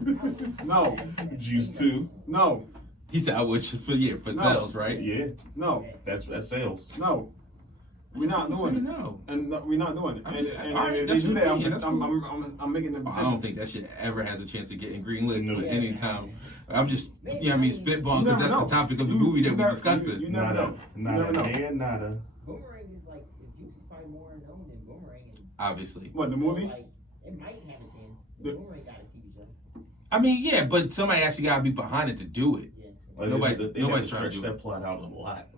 No, Juice 2. no, He said, I would for No. sales, right? Yeah. no, That's sales. no. We're not doing it. No. And no, we're not doing it. I'm And, just- and, alright, if that's they do your that, opinion, that's cool. I'm making the I petition. don't think that shit ever has a chance to get in greenlit No. for any time. I'm just, you know what I mean, spitballing You because never that's know. the topic of the You- movie you that we never- discussed you- it. you never know. You never Nada. know. Man, nada. Boomerang is like the Juice is probably more known than Boomerang. And Obviously. What, the movie? Like, it might have a chance. The- Boomerang got a TV show. I mean, yeah, but somebody actually got to be behind it to do it. Yeah. Like, Nobody's- they nobody's have to trying to stretch do it. that plot out a lot.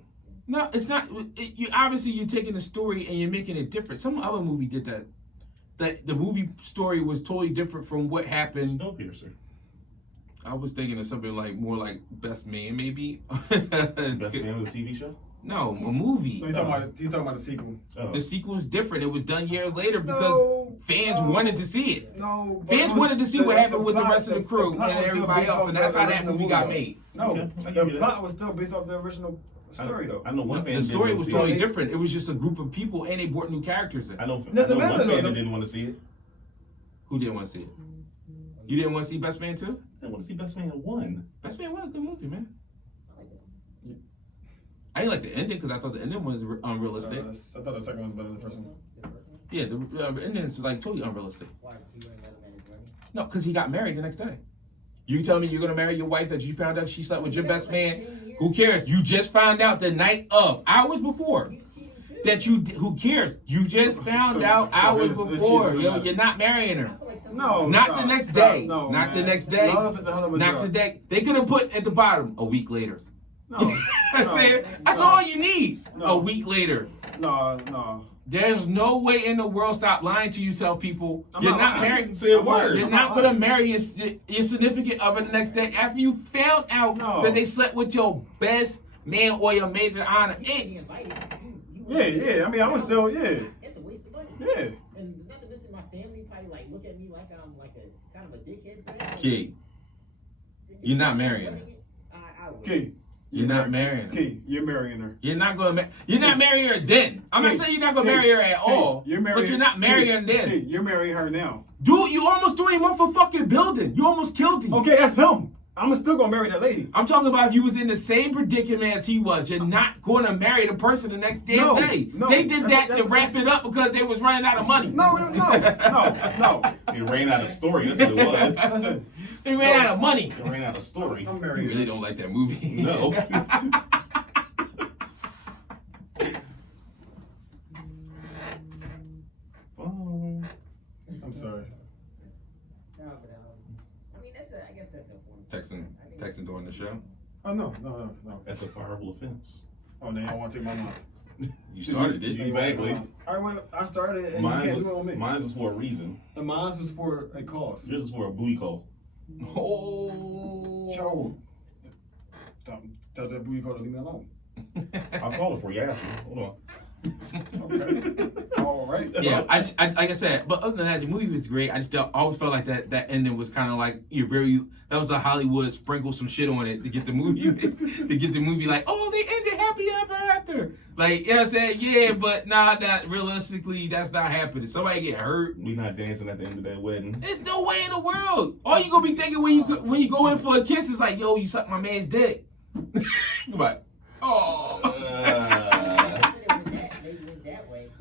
No, it's not. You obviously you're taking the story and you're making it different. Some other movie did that. The movie story was totally different from what happened. Snowpiercer. I was thinking of something like more like Best Man, maybe. Best Man was a TV show? No, a movie. No, he's talking about the sequel. Oh. The sequel's different. It was done years later because No, fans no. wanted to see it. No, but Fans it was- wanted to see what happened with the plot- rest of the crew plot and was still everybody based else, off and the that's how that original movie got though. made. No, Okay, I give the you that. plot was still based off the original story though. I know one fan The story didn't was see totally it. different. It was just a group of people, and they brought new characters in. I know Doesn't one matter, fan though. that didn't want to see it. Who didn't want to see it? You didn't want to see Best Man 2? I want to see Best Man 1. Best Man 1 is a good movie, man. I like that. I didn't like the ending because I thought the ending was unrealistic. I thought the second one was better than the first one. The first one? Yeah, the ending is like totally unrealistic. Why? He wouldn't let him at his wedding? No, because he got married the next day. You tell me you're gonna marry your wife that you found out she slept with your That was best like man 10 years Who cares? You just found out the night of, hours before. He's cheating too. That you, who cares? You just found out hours it's before. cheating, Yo, so you're not marrying her. I feel like some No, people- Not stop, the next stop, day. no, Not the man. next day. Love is a hell of a Not drug. today. They could have put at the bottom a week later. No, I'm no, saying that's no. all you need. No. A week later. No. There's no way in the world. Stop lying to yourself, people. I'm You're not not lying. I married. didn't say a word. You're not gonna marry your significant other the next day after you found out No. that they slept with your best man or your major honor. You should be invited. You Yeah. I mean, I was still, yeah. It's a waste of money. Yeah. And not to mention my family probably like look at me like I'm like a kind of a dickhead for that. Key, you're not marrying her. I would. Key. You're not marrying her. Key, you're marrying her. You're not gonna. You're not marrying her then. I'm not Key, saying you're not gonna Key, marry her at Key, all. You're marrying, But you're not marrying her then. Key, you're marrying her now. Dude, you almost threw him off a fucking building. You almost killed him. Okay, that's him. I'm still gonna marry that lady. I'm talking about if you was in the same predicament as he was. You're not going to marry the person the next damn No, day. no, They did that to that's- wrap it up because they was running out of money. No. It ran out of story. That's what it was. Listen, They ran out of money. It ran out of story. I'm You marrying really her. don't like that movie. No. Oh. I'm sorry. No, but I mean I guess that's a form. Texting during the show. Oh, no. That's a fireable offense. Oh, now y'all want to take my lines. You started it. Exactly. I started it, and you can't do it on me. Mine's is for a reason. And mine was for a cause. Yours is for a booty call. Oh. Joe. Tell that booty call to leave me alone. I'll call it for you after. Hold on. Okay. All right. Yeah, I like I said, but other than that, the movie was great. I just always felt like that ending was kind of like that was a Hollywood sprinkle some shit on it to get the movie like, oh, they ended happy ever after. Like, you know what I'm saying? Yeah, but not realistically, that's not happening. Somebody get hurt. We not dancing at the end of that wedding. There's no way in the world. All you gonna be thinking when you go in for a kiss is like, yo, you sucked my man's dick. But oh.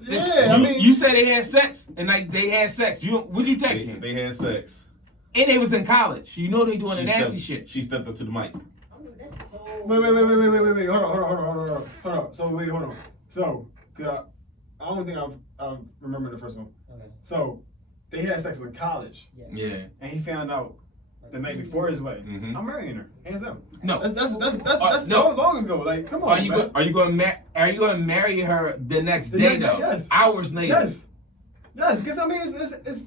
Yeah, You said they had sex, and like they had sex. What'd you think? They had sex. And they was in college. You know they doing the She nasty stepped- shit. She stepped up to the mic. Wait. Hold on. So, I don't think I remember the first one. Okay. So, they had sex in college, Yeah. and he found out the night before his wedding. Mhm. I'm marrying her, hands down. No. That's no. so long ago. Like, come on, Are you man. going to marry her the next The day next day, though? yes. Hours later. Yes, because I mean, it's.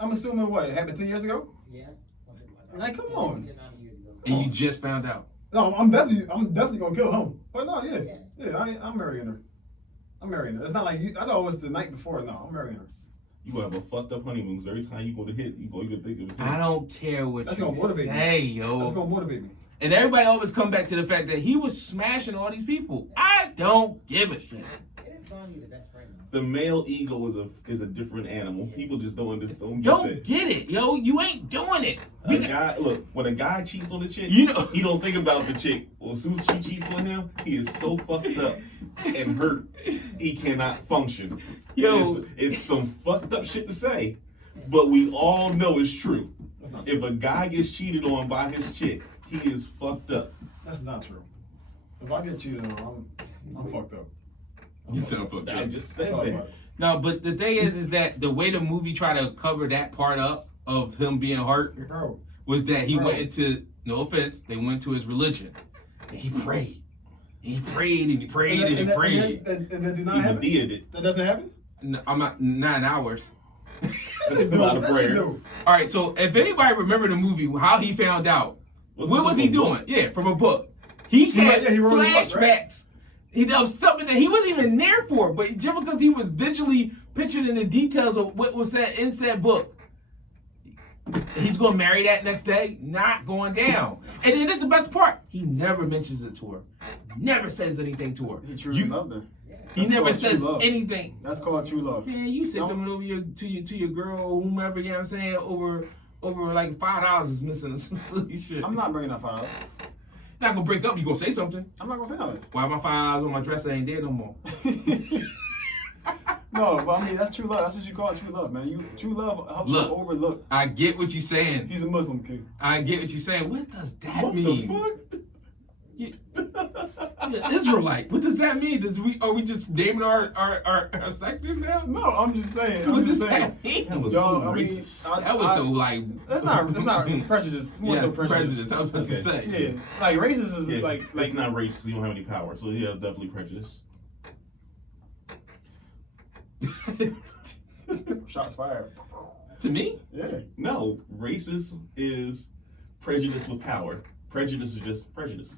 I'm assuming what it happened 10 years ago. Yeah. Like, come on. 9 years ago. And you just found out. No, I'm definitely gonna kill him. But no, yeah, I'm marrying her. It's not like I thought it was the night before. No, I'm marrying her. You gonna have a fucked up honeymoon. 'Cause every time you go to hit, you gonna think it was him. I don't care what That's you gonna motivate me. say, yo. That's gonna motivate me. And everybody always come back to the fact that he was smashing all these people. I don't give a shit. It is Sonya the best friend. The male ego is a different animal. People just don't understand. Don't get it, yo. You ain't doing it. A guy, look, when a guy cheats on a chick, You know- he don't think about the chick. Well, as soon as she cheats on him, he is so fucked up and hurt, he cannot function. Yo. It's some fucked up shit to say, but we all know it's true. If a guy gets cheated on by his chick, he is fucked up. That's not true. If I get cheated on, I'm fucked up. You sound fucked I up. just said Talk that. about it. No, but the thing is that the way the movie tried to cover that part up of him being hurt Bro, was that he Bro. went into, no offense, they went to his religion. And he prayed. He prayed and he prayed and he prayed. And that do not He happen? did it. That doesn't happen? I'm not 9 hours. That's a lot of prayer. All right, so if anybody remember the movie, how he found out, Was what it was from he a doing? book? Yeah, from a book. He had he wrote a book, flashbacks. right? He that was something that he wasn't even there for, but just because he was visually pictured in the details of what was said in said book, he's gonna marry that next day. Not going down. And then this is the best part. He never mentions it to her. Never says anything to her. He truly loved her. He That's never called true says love. anything. That's called true love. Man, you said No. something over to your girl or whomever, you know what I'm saying, over like $5 is missing or some silly shit. I'm not bringing that fire up. Not gonna break up, you gonna say something. I'm not gonna say nothing. Why my $5 on my dresser ain't there no more? No, but I mean that's true love. That's what you call true love, man. True love helps Look. you overlook. I get what you're saying. He's a Muslim kid. I get what you're saying. What does that What mean? the fuck? Israelite. What does that mean? Are we just naming our sectors now? No, I'm just saying. What I'm does just saying. that mean? That was Yo, so I mean, racist. That was so like. It's not prejudice. It's more Yes, so prejudice. I was about to Okay. say. Yeah, like racist is Yeah, like it's not racist. You don't have any power, so yeah, definitely prejudice. shots fired. To me, Yeah. No, racist is prejudice with power. Prejudice is just prejudice.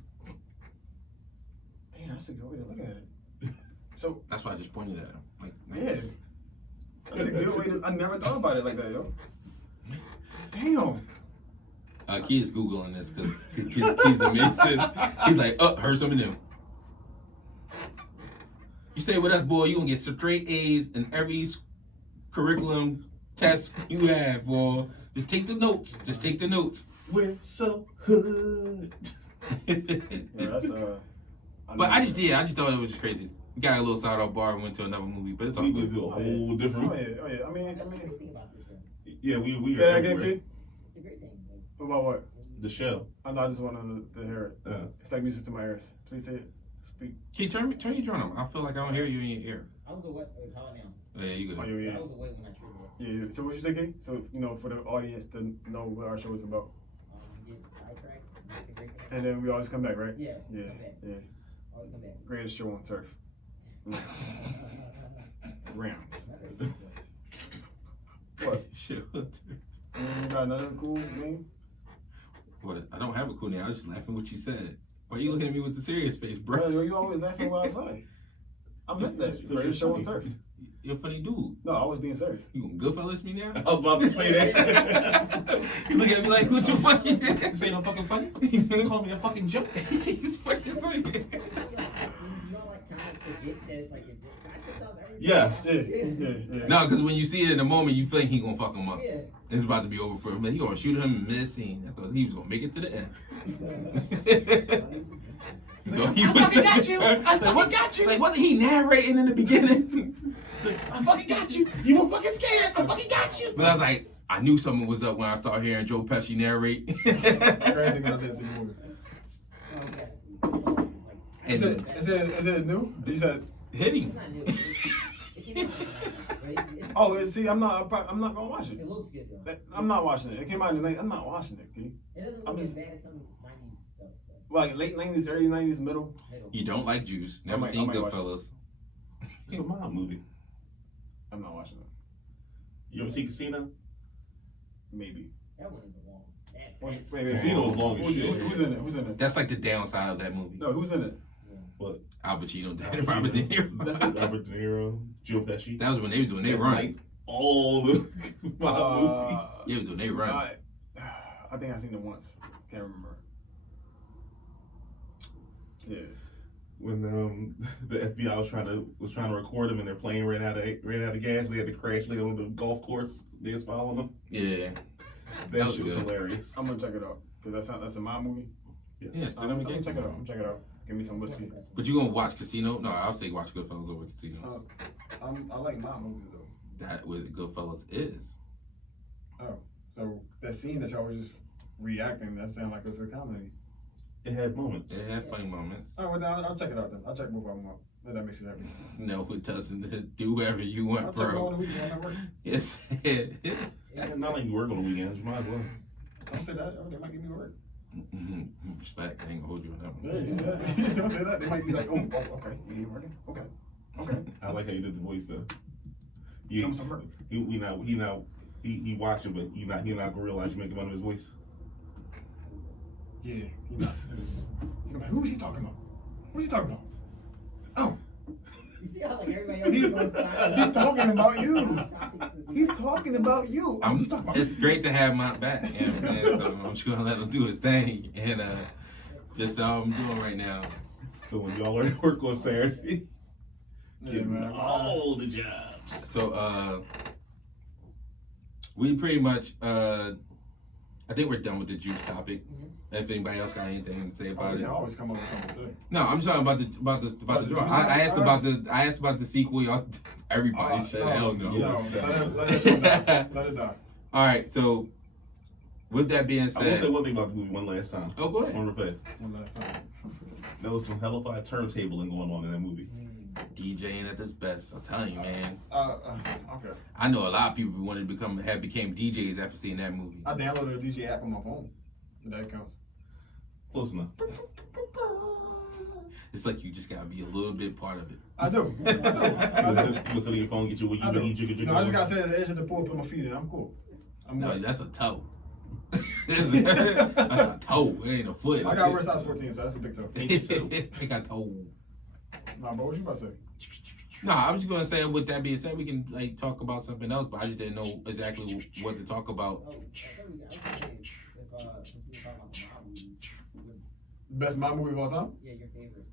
Damn, that's a good way to look at it. So that's why I just pointed at him. Like, yeah, nice. that's a good way to. I never thought about it like that, yo. Damn. Kid's Googling this because kid's amazing. He's like, heard something new. You stay with us, boy, you gonna get straight A's in every curriculum test you have, boy. Just take the notes. Just take the notes. We're so hood. Yeah, that's But I just thought it was just crazy. We got a little side off bar and went to another movie, but it's all We good. would do a whole different. Oh yeah. I mean. That's the great thing about this show. Yeah, we Say are that again, everywhere. kid. It's a great thing. Like, About what? The show. I just wanted to hear it. It's like music to my ears. Please say it. Speak. Can you turn your drone on? I feel like I don't hear you in your ear. I was away. How now? Yeah, you Oh, good. yeah. I was away when I should have. Yeah. So what you say, Kid? So for the audience to know what our show is about, You get sidetracked. Make a great connection. and then we always come back, right? Yeah. Yeah. Come back. Yeah. Always come back. Greatest show on turf. Rams. What? Sure. You got another cool name? What? I don't have a cool name. I was just laughing what you said. Why are you looking at me with the serious face, bro? Bro, you always laughing when I say. I meant that. Greatest show on turf. You're a funny dude. No, I was being serious. You gonna Goodfellas me now? I was about to say that. You look at me like, what you fucking You say no fucking funny? You call me a fucking joke? He's fucking funny. You don't like kind of forget that it's like I said something every Yes. Yeah. No, because when you see it in the moment, you think he gonna fuck him up. Yeah. It's about to be over for him. He gonna shoot him and miss. I thought he was gonna make it to the end. I fucking got you. I fucking got you. Like, wasn't he narrating in the beginning? I fucking got you. You were fucking scared. I fucking got you. But I was like, I knew something was up when I started hearing Joe Pesci narrate. Crazy thing I didn't see the movie. Is it new? You said. Hit him. It's not new. It's not new, but it's- Oh, see, I'm not gonna watch it. It looks good though. I'm not watching it. It came out in the night. I'm not watching it. Okay? It doesn't I'm look as just- bad as some 90s stuff. Like late '90s, early '90s, middle. You don't like Jews. I Never might seen watch it. Goodfellas. It's a mob movie. I'm not watching it. You ever see Casino? Maybe. That one isn't long. Wait. Casino's long as Who's shit. in it? Who's in it? That's like the downside of that movie. No, who's in it? What? Al Pacino, Al Pacino. Robert De Niro. That's it. Robert De Niro, Joe Pesci. That was when they was doing they That's run. like all the mob movies. Yeah, it was when they run. I think I seen it once. Can't remember. Yeah. When the FBI was trying to record them and their plane ran out of gas, they had to crash land on the golf course. They was following them. Yeah. That was shit was good. hilarious. I'm gonna check it out because that's a mob movie. Yeah, so I'm let me gonna get check you. it out. I'm check it out. Give me some whiskey. But you gonna watch Casino? No, I'll say watch Goodfellas over Casino. I like mob movies though. That what Goodfellas is. Oh, so that scene that y'all was just reacting, that sounded like it was a comedy. It had moments. It had funny moments. Oh, well, then I'll check it out then. I'll check both of them out. If that makes you happy. No, it doesn't. Do whatever you I'll want, check it out on bro. the weekend when I work. Yes. Not like you work on the weekends. You might as well. Don't say that. Oh, they might give me work. Respect. I ain't gonna hold you on that Yeah, one. you say that. Don't say that. They might be like, oh, okay. You ain't working? Okay. I like how you did the voice though. Come some work. He watching, but he not gonna realize you making fun of his voice. Yeah, he not. You're like, who is he talking about? What are you talking about? Oh, You see how like everybody else is going silent? he's talking about you. I'm talking to He's talking about you. Oh, he's talking about It's great to have my back, you know what I'm saying? So I'm just gonna let him do his thing, and just all I'm doing right now. So when y'all are at work on Saturday, Yeah, getting man. all the jobs. So we pretty much I think we're done with the juice topic. If anybody else got anything to say Oh, about you it. can always come up with something to say. No, I'm talking about the draw. I asked about the sequel. Y'all, everybody said hell no. Let it die. Let it die. All right, so With that being I will say said, one thing about the movie one last time. oh, go ahead. One real fast. One last time. There was some hellified turntabling going on in that movie. DJing at its best. I'm telling you, man. Okay. I know a lot of people who wanted to became DJs after seeing that movie. I downloaded a DJ app on my phone. If that counts. Close enough. It's like you just gotta be a little bit part of it. I do. I do. You was sitting your phone, get your wiggy I do. wiggy jigga jigga. No, I just gotta sit at the edge of the pool, put my feet in. I'm cool. No, good. that's a toe. That's a toe. It ain't a foot. I got wrist size 14, so that's a big toe. I got toe. Nah, but what you about to say? No, I was just gonna say. With that being said, we can like talk about something else, but I just didn't know exactly what to talk about. Oh, I was gonna say, if, since we were talking about the mob movies, Best mob movie of all time? yeah, your favorite.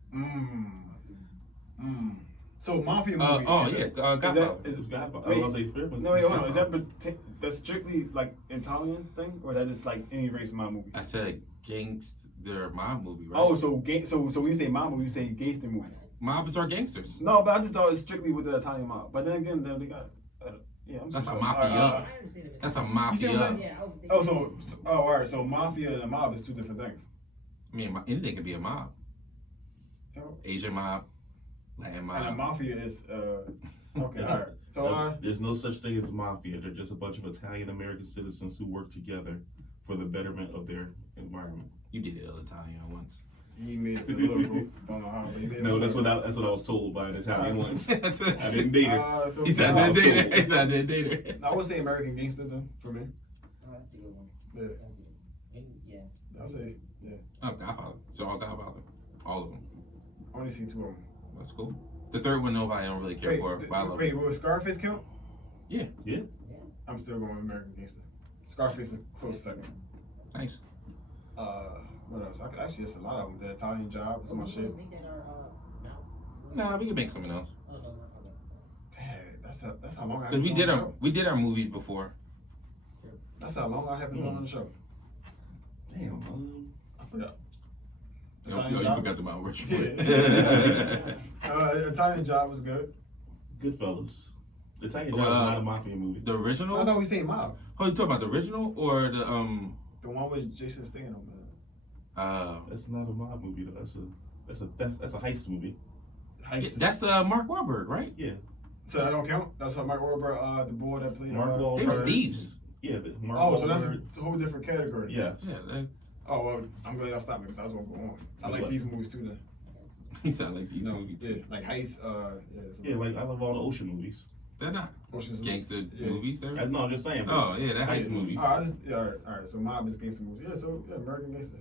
So Mafia movie. Oh is yeah, it- Godfather. It's Godfather. I Wait. was gonna say favorite. No, wait, hold on. Is that that's strictly like Italian thing, or that just like any race mob movie? I said gangster mob movie, right? Oh, so when you say mob movie, you say gangster movie. Mobs are gangsters. No, but I just thought it's strictly with the Italian mob. But then again, they got yeah. I'm That's just a talking- mafia. I understand it. That's a You see what I'm mafia. saying? Yeah, I was thinking. Oh, all right. So mafia and a mob is two different things. I mean, anything could be a mob. Asian mob, Latin And a mob. mafia is okay. All right. So There's no such thing as the mafia. They're just a bunch of Italian American citizens who work together for the betterment of their environment. You did it Italian once. he made it political. Don't know how, but he made it No, that's political. what I was told by an Italian once. he I didn't date her. So said I I was did told. it. He said I didn't date it. I would say American Gangster though for me. Oh, that's a good one. Yeah, That's a good one. Yeah. I would say yeah. Oh, Godfather. So all Godfather. All of them. I only seen two of them. That's cool. The third one, nobody don't really care for. But I love it. will Scarface count? Yeah. Yeah. I'm still going with American Gangster. Scarface is close second. Thanks. What else? Actually, there's a lot of them. The Italian Job is my shit. Think that are Nah, we can make something else. Oh, no, okay. Dang, that's how long I Cause haven't been on the show. we did our movies before. That's how long I haven't been on the show. Damn. I forgot. Oh, you forgot the Mount Rushmore. Yeah. Italian Job was good. Goodfellas. The Italian Job Well, is not a mafia movie. The original? I thought we saying Mob. Oh, you talking about the original or the The one with Jason Statham. That's not a mob movie though. That's a theft. That's a heist movie. That's Mark Wahlberg, right? Yeah. So that don't count. That's how Mark Wahlberg, the boy that played. Mark They Wahlberg. were thieves. Yeah. Mark Oh, so that's Wahlberg. a whole different category. Yes. Yeah, they, Oh well, I'm glad y'all stopped me because I was gonna go on. I like What? these movies too. Then. he sound like these No, movies. yeah, like heist. Yeah, like I love all the ocean movies. They're not Ocean's gangster Yeah. movies. They're, No, I'm just saying. oh yeah, they're heist movies. All right. So Mob is gangster movies. Yeah, so yeah, American Gangster.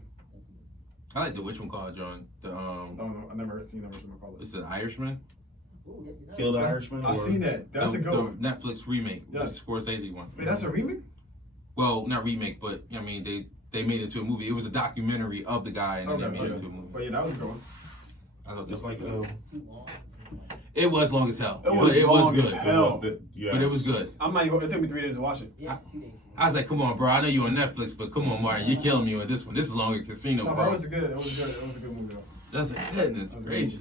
I like the which one called John. The I don't know. I never seen that. What call it? it's the Irishman. Ooh, that's another Kill the one. Irishman. I or- seen that. That's the, a good the one. Netflix remake. Yes. The Scorsese one. Wait, that's a remake? Well, not remake, but I mean they made it to a movie. It was a documentary of the guy, and then they made it to a movie. But yeah, that was a good one. I thought Just that was like good. Too long. It was long as hell. It But was it was long as good. hell. But it was good. I'm not even. It took me 3 days to watch it. Yeah, 2 days. I was like, come on, bro. I know you on Netflix, but come on, Martin, you're killing me with this one. This is longer than Casino, No, but bro. it was good. It was good. It was a good movie though. That's like goodness That was gracious.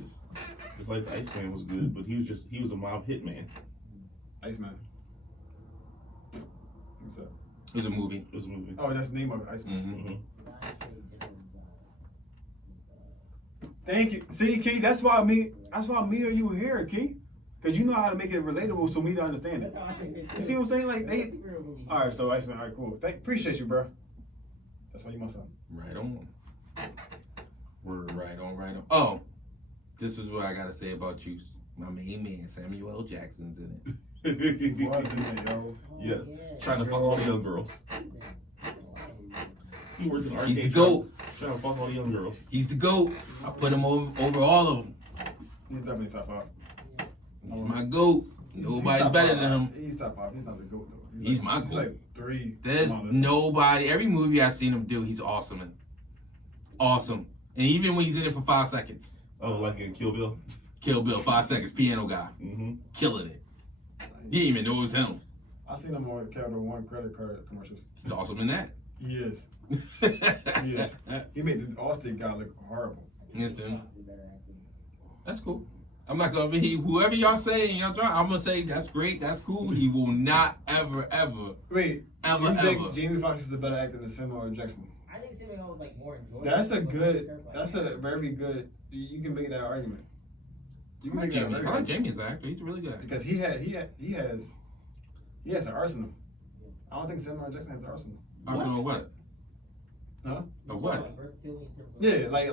It's like the Iceman was good, but he was a mob hitman. Iceman. What's that? It was a movie. It was a movie. Oh, that's the name of it. Iceman. Mm-hmm. Mhm. Thank you. See, Key, that's why me or you here, Key. Cause you know how to make it relatable so me to understand it. That's how I think it You see what I'm saying? Like That's a they. superhero movie. All right, so Iceman. All right, cool. Appreciate you, bro. That's why you my son. Right on. Word. Right on, right on. Oh, this is what I gotta say about you. My main man, Samuel L. Jackson's in it. What is it, yo? Yeah. Oh, yeah. Trying to fuck all the young girls. He worked in He's the arcade GOAT. Trying to fuck all the young girls. He's the GOAT. I put him over all of them. He's definitely top 5. He's my GOAT. Nobody's top better 5. than him. He's top 5. He's not the GOAT though. He's my He's GOAT. like 3. There's on my list. nobody. Every movie I've seen him do, he's awesome in. Awesome. And even when he's in it for 5 seconds. Oh, like in Kill Bill. Kill Bill, 5 seconds, piano guy. Mm-hmm. Killing it. You didn't even know it was him. I seen him on Capital One credit card commercials. He's awesome in that. He is. He is. He made the Allstate guy look horrible. Yes, him. That's cool. I'm not gonna be whoever y'all say and y'all try. I'm gonna say that's great, that's cool. He will not ever. Wait, Ever, you think ever. Jamie Foxx is a better actor than Samuel L. Jackson? I think Samuel was like more enjoyable. That's a very good. You can make that argument. You can I like make that Jamie. I argument. like Jamie as an actor. He's a really good actor. Because he has an arsenal. I don't think Samuel L. Jackson has an arsenal. Also, what? Huh? Of what? Like versatility in terms of Yeah, like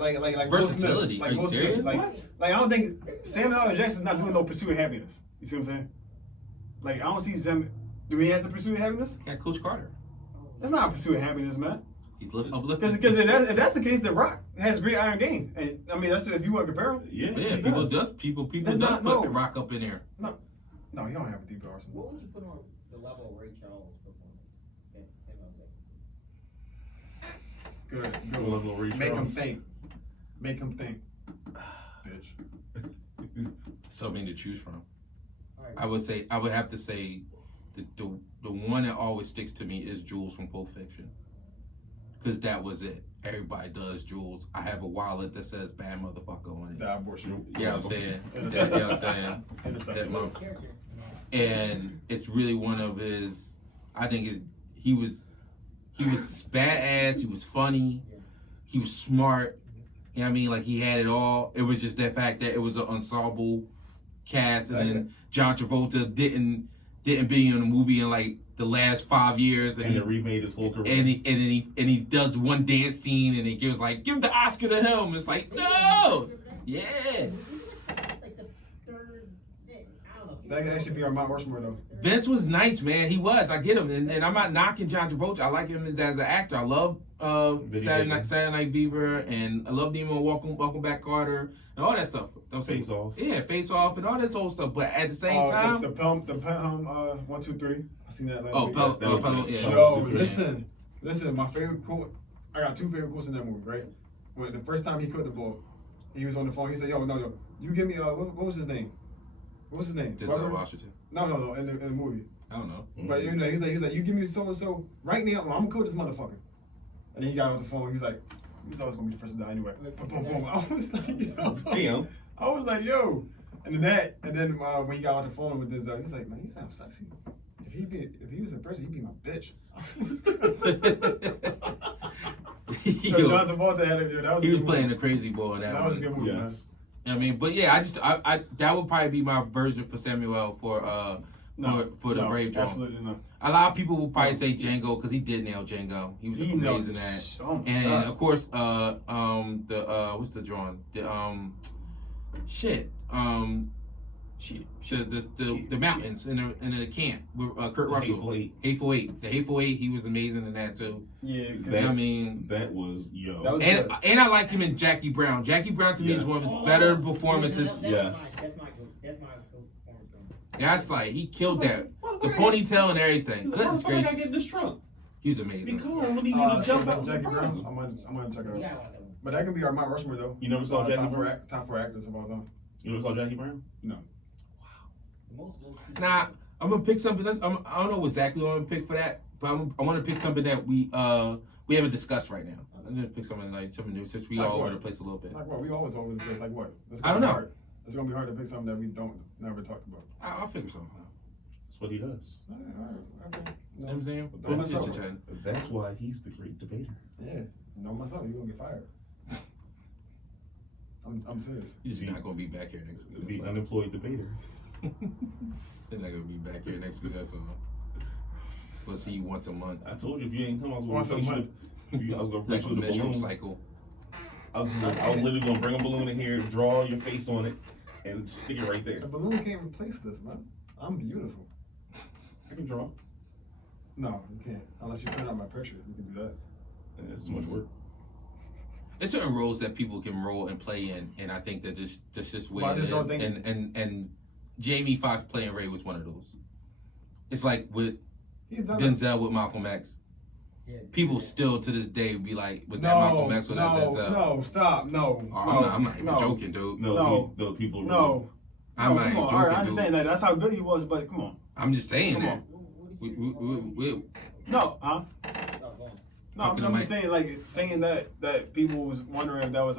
Versatility. Will Smith. Are you Will Smith. serious? Like I don't think Samuel L. Jackson's not doing no Pursuit of Happiness. You see what I'm saying? Like I don't see Sam. Do he has the Pursuit of Happiness? Got Coach Carter. That's not a Pursuit of Happiness, man. He's uplifting. Because if that's the case, The Rock has great iron game, and I mean that's if you want to compare him. Yeah, Yeah, he people does. does That's put not- no. The Rock up in there. No, he don't have a deep arsenal. What would you put on the level of Ray Charles' performance? Okay, Samuel Jackson. Good. We'll go Ray Make him Charles. think. Make him think. Bitch. Something to choose from. All right. I would have to say the one that always sticks to me is Jules from Pulp Fiction. Because that was it. Everybody does Jules. I have a wallet that says bad motherfucker on it. The abortion. You know what I'm saying? You know what I'm saying? That motherfucker. Character. And it's really one of his. I think he was badass. He was funny. He was smart. You know what I mean? Like he had it all. It was just that fact that it was an ensemble cast, and then John Travolta didn't be in a movie in like the last 5 years, And he remade his whole career. and he does one dance scene, and he gives like give the Oscar to him. It's like no, yeah. Like the third, I don't know. That should be our Mount Rushmore though. Vince was nice, man. He was. I get him, and I'm not knocking John Travolta. I like him as an actor. I love Saturday Night Fever, and I love Demon Welcome Back Carter, and all that stuff. Face Off. Yeah, Face Off, and all this old stuff. But at the same time, the Pelham 1, 2, 3. I seen that last week. Pelham, yeah. Yo, listen. My favorite quote. I got two favorite quotes in that movie. Right, when the first time he caught the ball, he was on the phone. He said, "Yo, you give me what was his name? What was his name? Denzel Washington. No, in the movie. I don't know. But you know, he's like, you give me so and so right now. I'm gonna call this motherfucker. And then he got on the phone. He's like, he was always gonna be the first to die anyway. Boom, boom, boom. I was like, yo. Damn. I was like, yo. And then when he got on the phone with Denzel, he's like, man, you sound sexy. If he was in person, he'd be my bitch. So Yo, John Travolta had it. That was he a was good playing movie. a crazy ball in that That one. was a good movie, man. Yes. I mean, but yeah, I that would probably be my version for Samuel for the Brave Drum. Absolutely not. A lot of people will probably say Django because he did nail Django. He was amazing at that. Oh my And God. of course, what's the drawing? The mountains in the camp with Kurt Russell. Hateful Eight. Hateful Eight. The Hateful Eight. He was amazing in that too. Yeah, 'cause That- I mean, That was That was and good. I like him in Jackie Brown. Jackie Brown to me is Yes. one of his better performances. Yes. That's my performance. That's like he killed that. The ponytail and everything. Goodness I get gracious, in this trunk. he was amazing. Because I need you to jump out and Jackie surprise Brown. him. I'm gonna check it You out. gotta watch that one. But that can be our Mount Rushmore though. You never saw Jackie Brown? Top four actors of all time. You never saw Jackie Brown? No. Most of those people- Nah, I'm gonna pick something. I don't know exactly what I'm gonna pick for that, but I want to pick something that we haven't discussed right now. I'm gonna pick something new since we Like all what? over the place a little bit. Like what? We always over the place. Like what? It's I don't gonna be know. hard. It's gonna be hard to pick something that we never talked about. I'll figure something out. That's what he does. All right, okay. You know what I'm saying? But But that's it's all. chatting. That's why he's the great debater. Yeah. Know myself. You're gonna get fired. I'm serious. You're just not gonna be back here next week. The That's all. unemployed debater. They're not gonna be back here next week. That's all. We'll see you once a month. I told you if you ain't come, I was Once a gonna month. replace you. I was gonna Like replace a you with a menstrual balloon. cycle. I was literally gonna bring a balloon in here, draw your face on it, and stick it right there. The balloon can't replace this, man. I'm beautiful. I can draw. No, you can't. Unless you print out my picture, you can do that. And it's too much work. There's certain roles that people can roll and play in, and I think that that's just way Well, I it just is. don't think- And Jamie Foxx playing Ray was one of those. It's like with He's done Denzel with Malcolm X. Yeah. People still to this day be like, was that No, Malcolm X or that Denzel? no, stop, no. Oh, I'm not even no. joking, dude. No, people. No. I'm No, not come even on. joking, All right, I dude. understand that. That's how good he was, but come on. I'm just saying Come that. on. We No, huh? Oh, go on. No, Talking I'm to just saying, like, saying that people was wondering if that was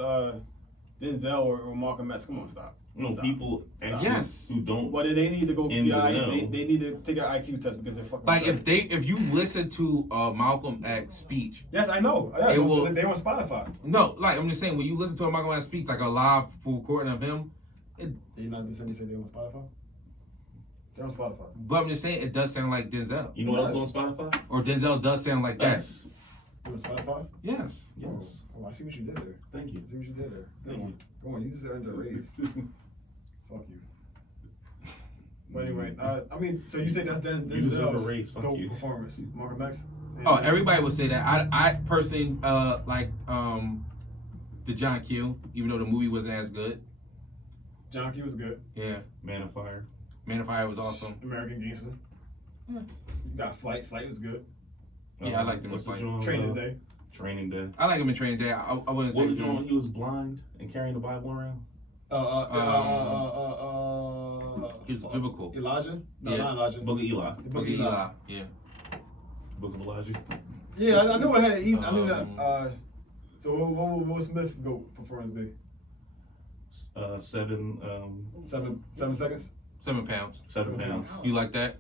Denzel or Malcolm X. Come on, stop. No, Stop. people actually Yes. who don't. Well, they need to go. In the know. They need to take an IQ test because they're fucking. Like retarded. if you listen to Malcolm X speech, Yes, I know. Yeah, It so will- they on Spotify. no, like I'm just saying when you listen to a Malcolm X speech, like a live full recording of him, They not the same. You say they on Spotify. They're on Spotify. but I'm just saying it does sound like Denzel, You know what else is on Spotify? or Denzel does sound like that. Us. You on Spotify? Yes. Yes. Oh, I see what you did there. Thank you. I see what you did there. Go Thank on. you. Go on. You just earned a raise. Fuck you. But anyway, I mean, so you say that's You deserve a Denzel's raise, fuck dope you. performance, Malcolm X. Oh, everybody would say that. I personally like the John Q, even though the movie wasn't as good. John Q was good. Yeah, Man of Fire. Man of Fire was awesome. American Gangster. Yeah. You got Flight. Flight was good. Yeah, I liked him in What's the Flight. joint, Training Day. Training Day. I like him in Training Day. I wouldn't say Was it good. John when he was blind and carrying the Bible around? He's biblical. Elijah? No, Yeah. not Elijah. Book of Eli. The Book of Eli. Yeah. Book of Elijah. Yeah, I knew it had. I knew that. Um, So what would Will Smith go performance be? 7 seconds. 7 pounds. 7 pounds. You like that?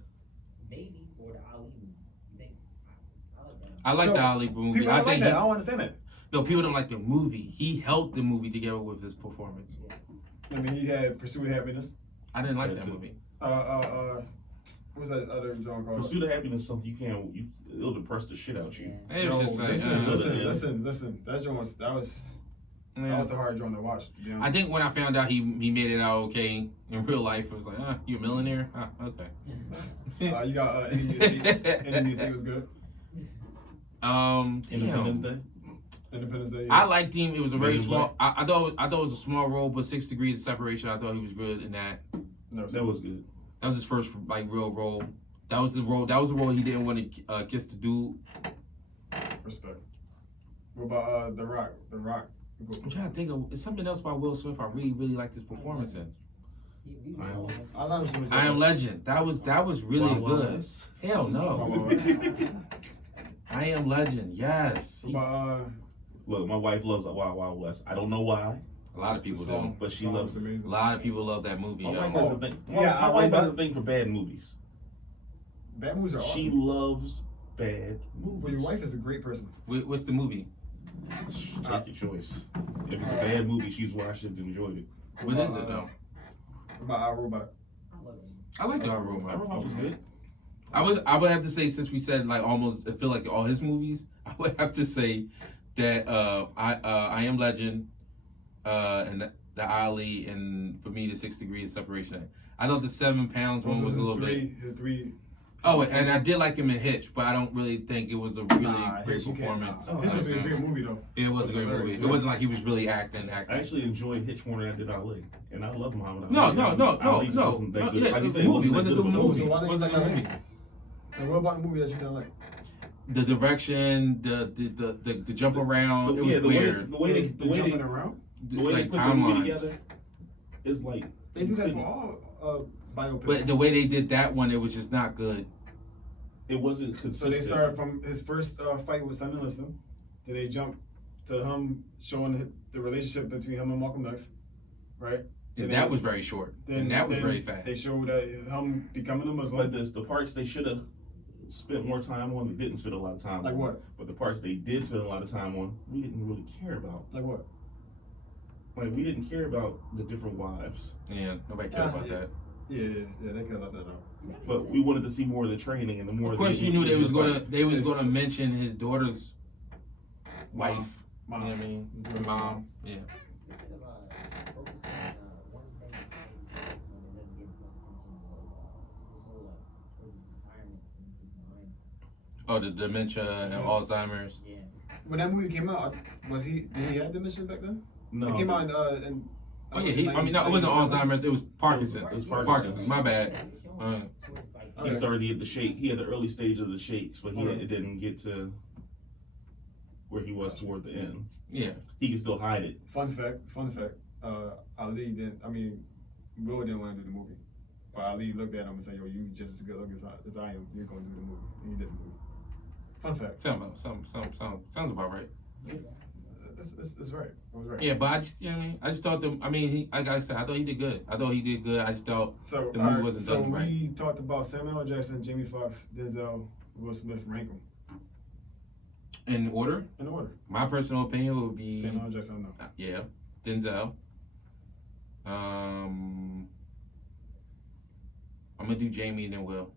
Maybe for the Ali movie. You think? I like that. I like So, the Ali movie. People I don't like think that. I don't understand that. no, people don't like the movie. He held the movie together with his performance. I mean, he had Pursuit of Happiness. I didn't like That's that it. movie. What's that other genre called? Pursuit of Happiness is something it'll depress the shit out you. It Yo, was just like, listen. That was a hard genre to watch. To be honest. I think when I found out he made it out okay in real life, it was like, you a millionaire? Okay. You got Enemies Day was good. Independence Damn. Day. Independence Day. I liked him. It was a very Megan small. I thought it was a small role, but 6 Degrees of Separation. I thought he was good in that. No, That was good. That was his first like real role. That was the role. That was the role he didn't want to kiss the dude. respect. What about The Rock? The Rock. I'm trying to think of it's something else about Will Smith. I really liked his performance in. I thought it was I Am Legend. That was really Wild Wild good. West. Hell no. I Am Legend. Yes. What about Look, my wife loves Wild Wild West. I don't know why, A lot of people do. but she song loves was it. amazing. A lot of people love that movie. My yo. wife has a thing. Yeah, My wife has a thing for bad movies. Bad movies are awesome. She loves bad Well, movies. your wife is a great person. What's the movie? Take your choice. If it's a bad movie, she's watched it and enjoyed it. What is it though? What about Our Robot? I like the I Robot. was good. I would have to say, since we said like almost I feel like all his movies, I would have to say that I Am Legend and the Ali, and for me the 6 Degrees of Separation. I thought the 7 pounds one was a little bit. His three. Oh, and I did like him in Hitch, but I don't really think it was a really great Hitch, you can't- performance. Hitch was a great movie though. It was a great movie. It wasn't like he was really acting. I actually enjoyed Hitch more than I did Ali, and I love Muhammad No, Ali. no. Ali just wasn't that good. Yeah, Like you it was said, a movie. It wasn't a that good good of movie. So why It they wasn't a not good like movie. And what about the movie that you don't like? The direction, the jump around, it was the weird. way they jumping around. the way they Like put the movie timelines. together is like They do that for all biopics. But the way they did that one, it was just not good. it wasn't So consistent. they started from his first fight with Sonny Liston, then they jumped to him showing the relationship between him and Malcolm X, right? And that was very short. And that was very fast. They showed that him becoming a Muslim. But the parts they should have spent more time on, they didn't spend a lot of time Like on. what? But the parts they did spend a lot of time on, we didn't really care about. Like what? Like we didn't care about the different wives, Yeah, nobody cared about that. Yeah, they could have left that out. but we wanted to see more of the training and the more. Of course, the you knew they was gonna fight. mention his daughter's wife. Mom. You know what I mean? His Mom. Yeah. Oh, the dementia and Alzheimer's. Yeah. When that movie came out, did he have dementia back then? No, It came out in Oh yeah, no, it wasn't Alzheimer's. It was Parkinson's. It was Parkinson's. My bad. He started to get the shake. He had the early stage of the shakes, but Okay. it didn't get to where he was toward the end. Yeah. He can still hide it. Fun fact. Ali didn't. I mean, Will didn't want to do the movie, but Ali looked at him and said, "Yo, you just as good looking as I am. You're gonna do the movie." And he did the movie. Fun fact. Sounds about right. it's right. It was right. Yeah, but I just, you know what I mean? I just thought like I said, I thought he did good. I just thought So the movie wasn't done right. So we talked about Samuel L. Jackson, Jamie Foxx, Denzel, Will Smith, rank them In order, in order. my personal opinion would be Samuel L. Jackson, no. Yeah, Denzel. I'm gonna do Jamie and then Will.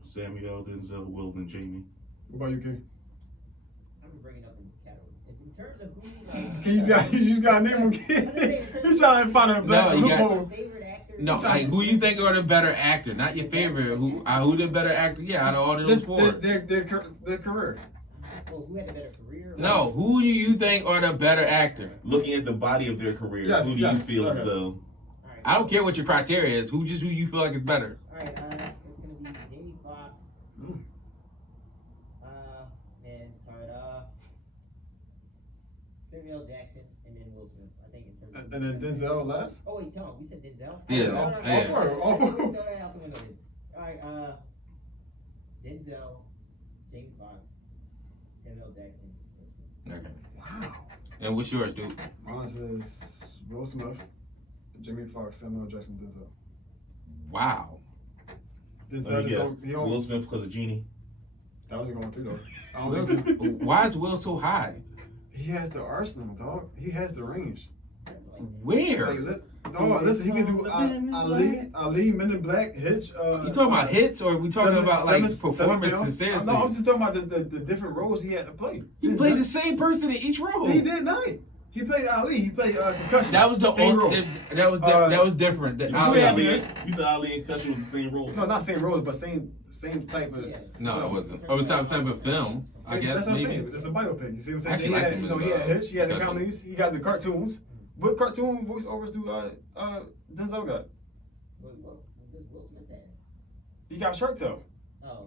Samuel, Denzel, Will, and Jamie. What about you, King? I'm gonna bring it up in category. In terms of who, You just got to name them. He's trying to find a black No, you got- loophole. favorite actor. No, like who you think are the better actor, not your favorite. Who the better actor? Yeah, out of all of those four. Their career. Well, who had a better career? No, who do you think are the better actor? Looking at the body of their career, Yes, who do you yes, feel is okay. the All right. I don't care what your criteria is. Who you feel like is better? All right. It's gonna be Jamie Foxx. Mm. And sorry, Samuel L. Jackson, and then Will Smith. I think in terms of. And then Denzel last? Oh wait, tell me. We said Denzel. Yeah, No, no, no, yeah. no, All four, all four. no, no, out the window then. All right. Denzel, Jamie Foxx, Samuel L. Jackson, Will Smith. Okay. Wow. And what's yours, dude? Mine is Will Smith, Jamie Foxx, Samuel L. Jackson, Denzel. Wow. Denzel, Let me guess. he don't, Will Smith because of Genie. that wasn't going through though. I don't Will's, think so. why is Will so high? He has the arsenal, dog. He has the range. Where? Dog, listen, he can do Ali, Men in Black, Hitch. You talking about hits or we talking about like performances? Seriously, No, I'm just talking about the different roles he had to play. he played the same person in each role. He did not. He played Ali. He played Concussion. That was the same only. roles. That was different. You Ali- said Ali, you said Ali and Concussion was the same role. No, not same roles, but same type of. Yeah. No, it wasn't. Oh, it's type of film. I guess That's what I'm maybe. saying. It's a biopic. You see what I'm saying? Actually, He liked had, him you know, in, he had Hitch. He had the Concussion. comedies. He got the cartoons. What cartoon voiceovers do Denzel got? What does Will Smith have? He got Shark Tale. Oh.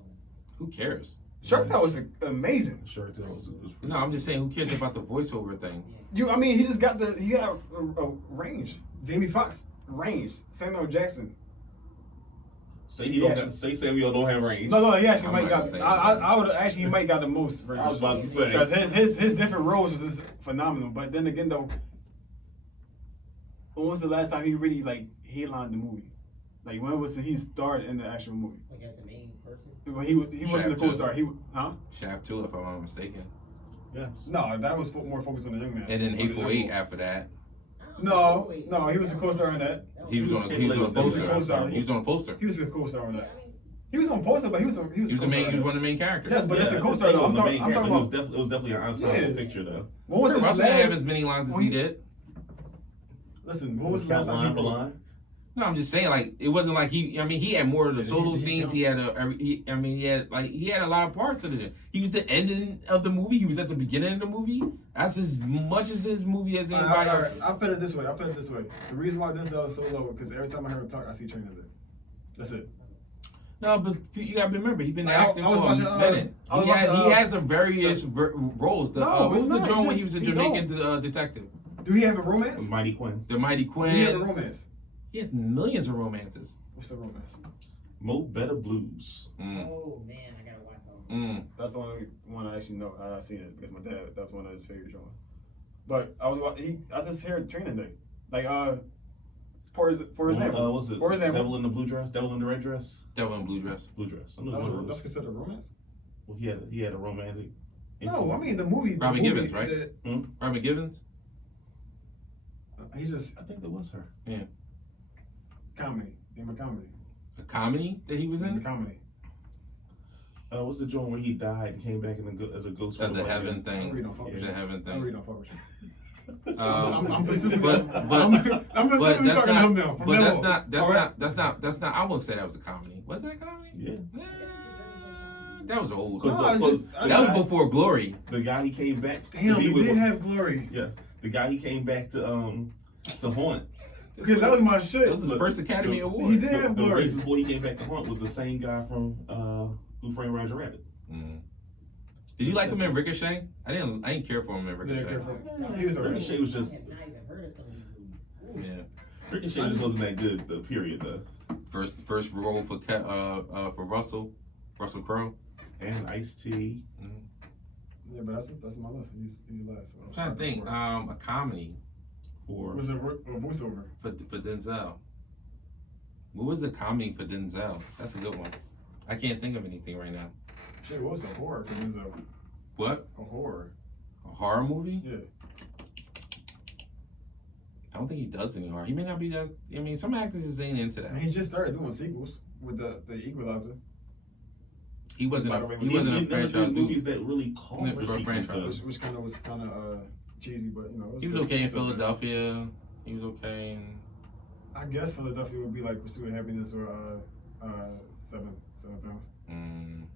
Who cares? Shark Tale was amazing. Sure, it was No, I'm just saying, who cares about the voiceover thing? I mean, he just got he got a range. Jamie Foxx, range. Samuel Jackson. Say he don't. Say Samuel don't have range. No, he actually I'm might not got. gonna say I would actually he might got the most range. I was about to say. Because his different roles was just phenomenal. But then again, though, when was the last time he really like headlined the movie? Like when was he starred in the actual movie? Like as the main person? When he wasn't the Shaft co-star. He huh? Shaft 2, if I'm not mistaken. Yes. No, that was more focused on the young man. And then Hateful Eight after that. No, he was a co-star in that. He was on a poster. co-star. He was on a poster. He was a co-star in Yeah, that. I mean, He was on poster, but he was a He was one of the main characters. Yes, but that's a Yeah, co-star. Though. I'm the main talking character. about. It was definitely an ensemble Yeah. picture though. When was his Russell didn't have as last? many lines as when he he- did. Listen, when was the last Count time line he for line. No, I'm just saying, like, it wasn't like he. I mean, he had more of the Yeah, solo he scenes. count. He had he had a lot of parts of it. He was the ending of the movie. He was at the beginning of the movie. That's as much as his movie as anybody else. I'll put it this way. The reason why Denzel is so low because every time I hear him talk, I see Training Day. That's it. No, but you gotta remember, he's been I acting was for watching, a minute. I was He watching, has a various roles. No, What was it's the not. joint It's when he just- was a he Jamaican detective? Do he have a romance? Mighty Quinn. The Mighty Do he have a Quinn. romance? He has millions of romances. What's the romance? Mo Better Blues. Mm. oh man, I gotta watch that one. Mm. That's the only one I actually know. I've seen it because my dad. That's one of his favorite joints. But I just heard Training Day, like for example, What's it? For example, Devil in the blue dress. Devil in the red dress. Devil in Blue Dress. Blue dress. I know the that's considered a romance. Well, he had a romantic. No, I mean the movie. the Robin movie, Givens, right? Robin Givens. He's just I think that was her. comedy. Name a comedy. A comedy that he was Name a in. comedy. What's the joint where he died and came back as a ghost? for The like heaven I really thing. don't fuck with The you. heaven I really thing. don't fuck with you. Um, I'm specifically, but I'm but specifically that's talking to him now. not. But that's not. I won't say that was a comedy. Was that a comedy? Yeah. That was old. Because No, That was before Glory. the guy he came back. Damn, to be he with did have glory. Yes, the guy he came back to haunt. Because that was my shit. That was his first Academy the- Award. He did have The glory. racist boy he came back to haunt was the same guy from Who Framed Roger Rabbit. Mm. Did you like him in Ricochet? I didn't care for him in Yeah, Ricochet. careful. He was alright. Ricochet was just I have not even heard of some of these movies. Ooh. Yeah. Ricochet just wasn't that good. The period though, First role for Russell Crowe. and Ice-T. Yeah, but that's my list. He's last. So I'm trying to think. A comedy For Was it a voiceover? for Denzel. What was the comedy for Denzel? That's a good one. I can't think of anything right now. Shit, what was a horror for Denzel? What? A horror. A horror movie? Yeah. I don't think he does any horror. He may not be that. I mean, some actors just ain't into that. And he just started doing sequels with the Equalizer, He wasn't. He he wasn't a never franchise did dude. movies that really called Never for for a sequels. franchise. though. which kind of was cheesy, but you know. He was good. okay in Still good. Philadelphia. He was okay in. I guess Philadelphia would be like Pursuit of Happiness or Seven Pounds.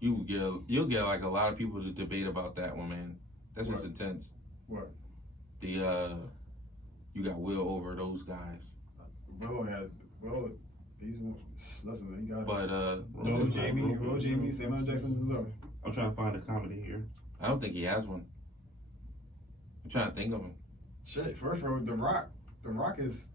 You'll get like a lot of people to debate about that one, man. That's just What? intense. What? You got Will over those guys, He's listen. He got but Will Jamie, Samuel L. Jackson, Denzel. I'm trying to find a comedy here. I don't think he has one. I'm trying to think of him. Shit, for The Rock. The Rock is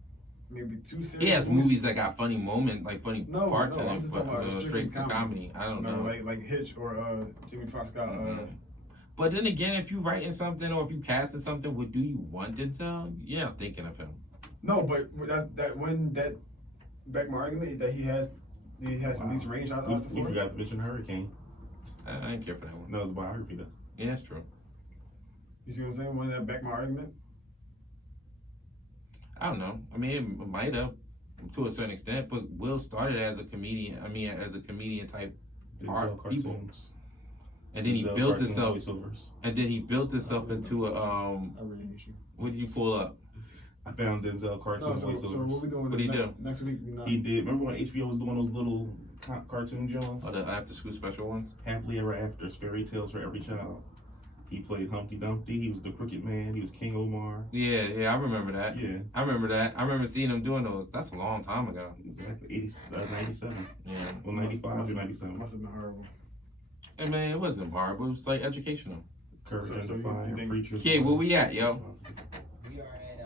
maybe too serious. He has movies that got funny moments, like funny parts in I'm it, just but talking about straight comedy. I don't know. like Hitch or Jimmy Fox got. Mhm. But then again, if you writing something or if you casting something, do you want Denzel? Yeah, I'm thinking of him. No, but that back my argument that he has the least range out of We forgot to mention Hurricane. I didn't care for that one. No, it's a biography though. Yeah, that's true. You see what I'm saying? When that back my argument. I don't know. I mean, it might have to a certain extent, but Will started as a comedian. I mean, as a comedian type art Denzel people, cartoons. and then he Denzel built cartoon himself. voiceovers. And then he built himself into a I really hate you. What did you pull up? I found Denzel cartoon No, so voiceovers. what we doing? What do you do? Next week? We not. He did. Remember when HBO was doing those little cartoon Jones? Oh, the after school special ones. Happily Ever After, fairy tales for every child. He played Humpty Dumpty. He was the Crooked Man. He was King Omar. Yeah, I remember that. Yeah, I remember that. I remember seeing him doing those. That's a long time ago. exactly. 97. Yeah. Well, 95 to 97. Must have been horrible. I mean, it wasn't horrible. It was like educational. Courage So Under you Fire, think- Preachers. Kid, where we at, yo? We are at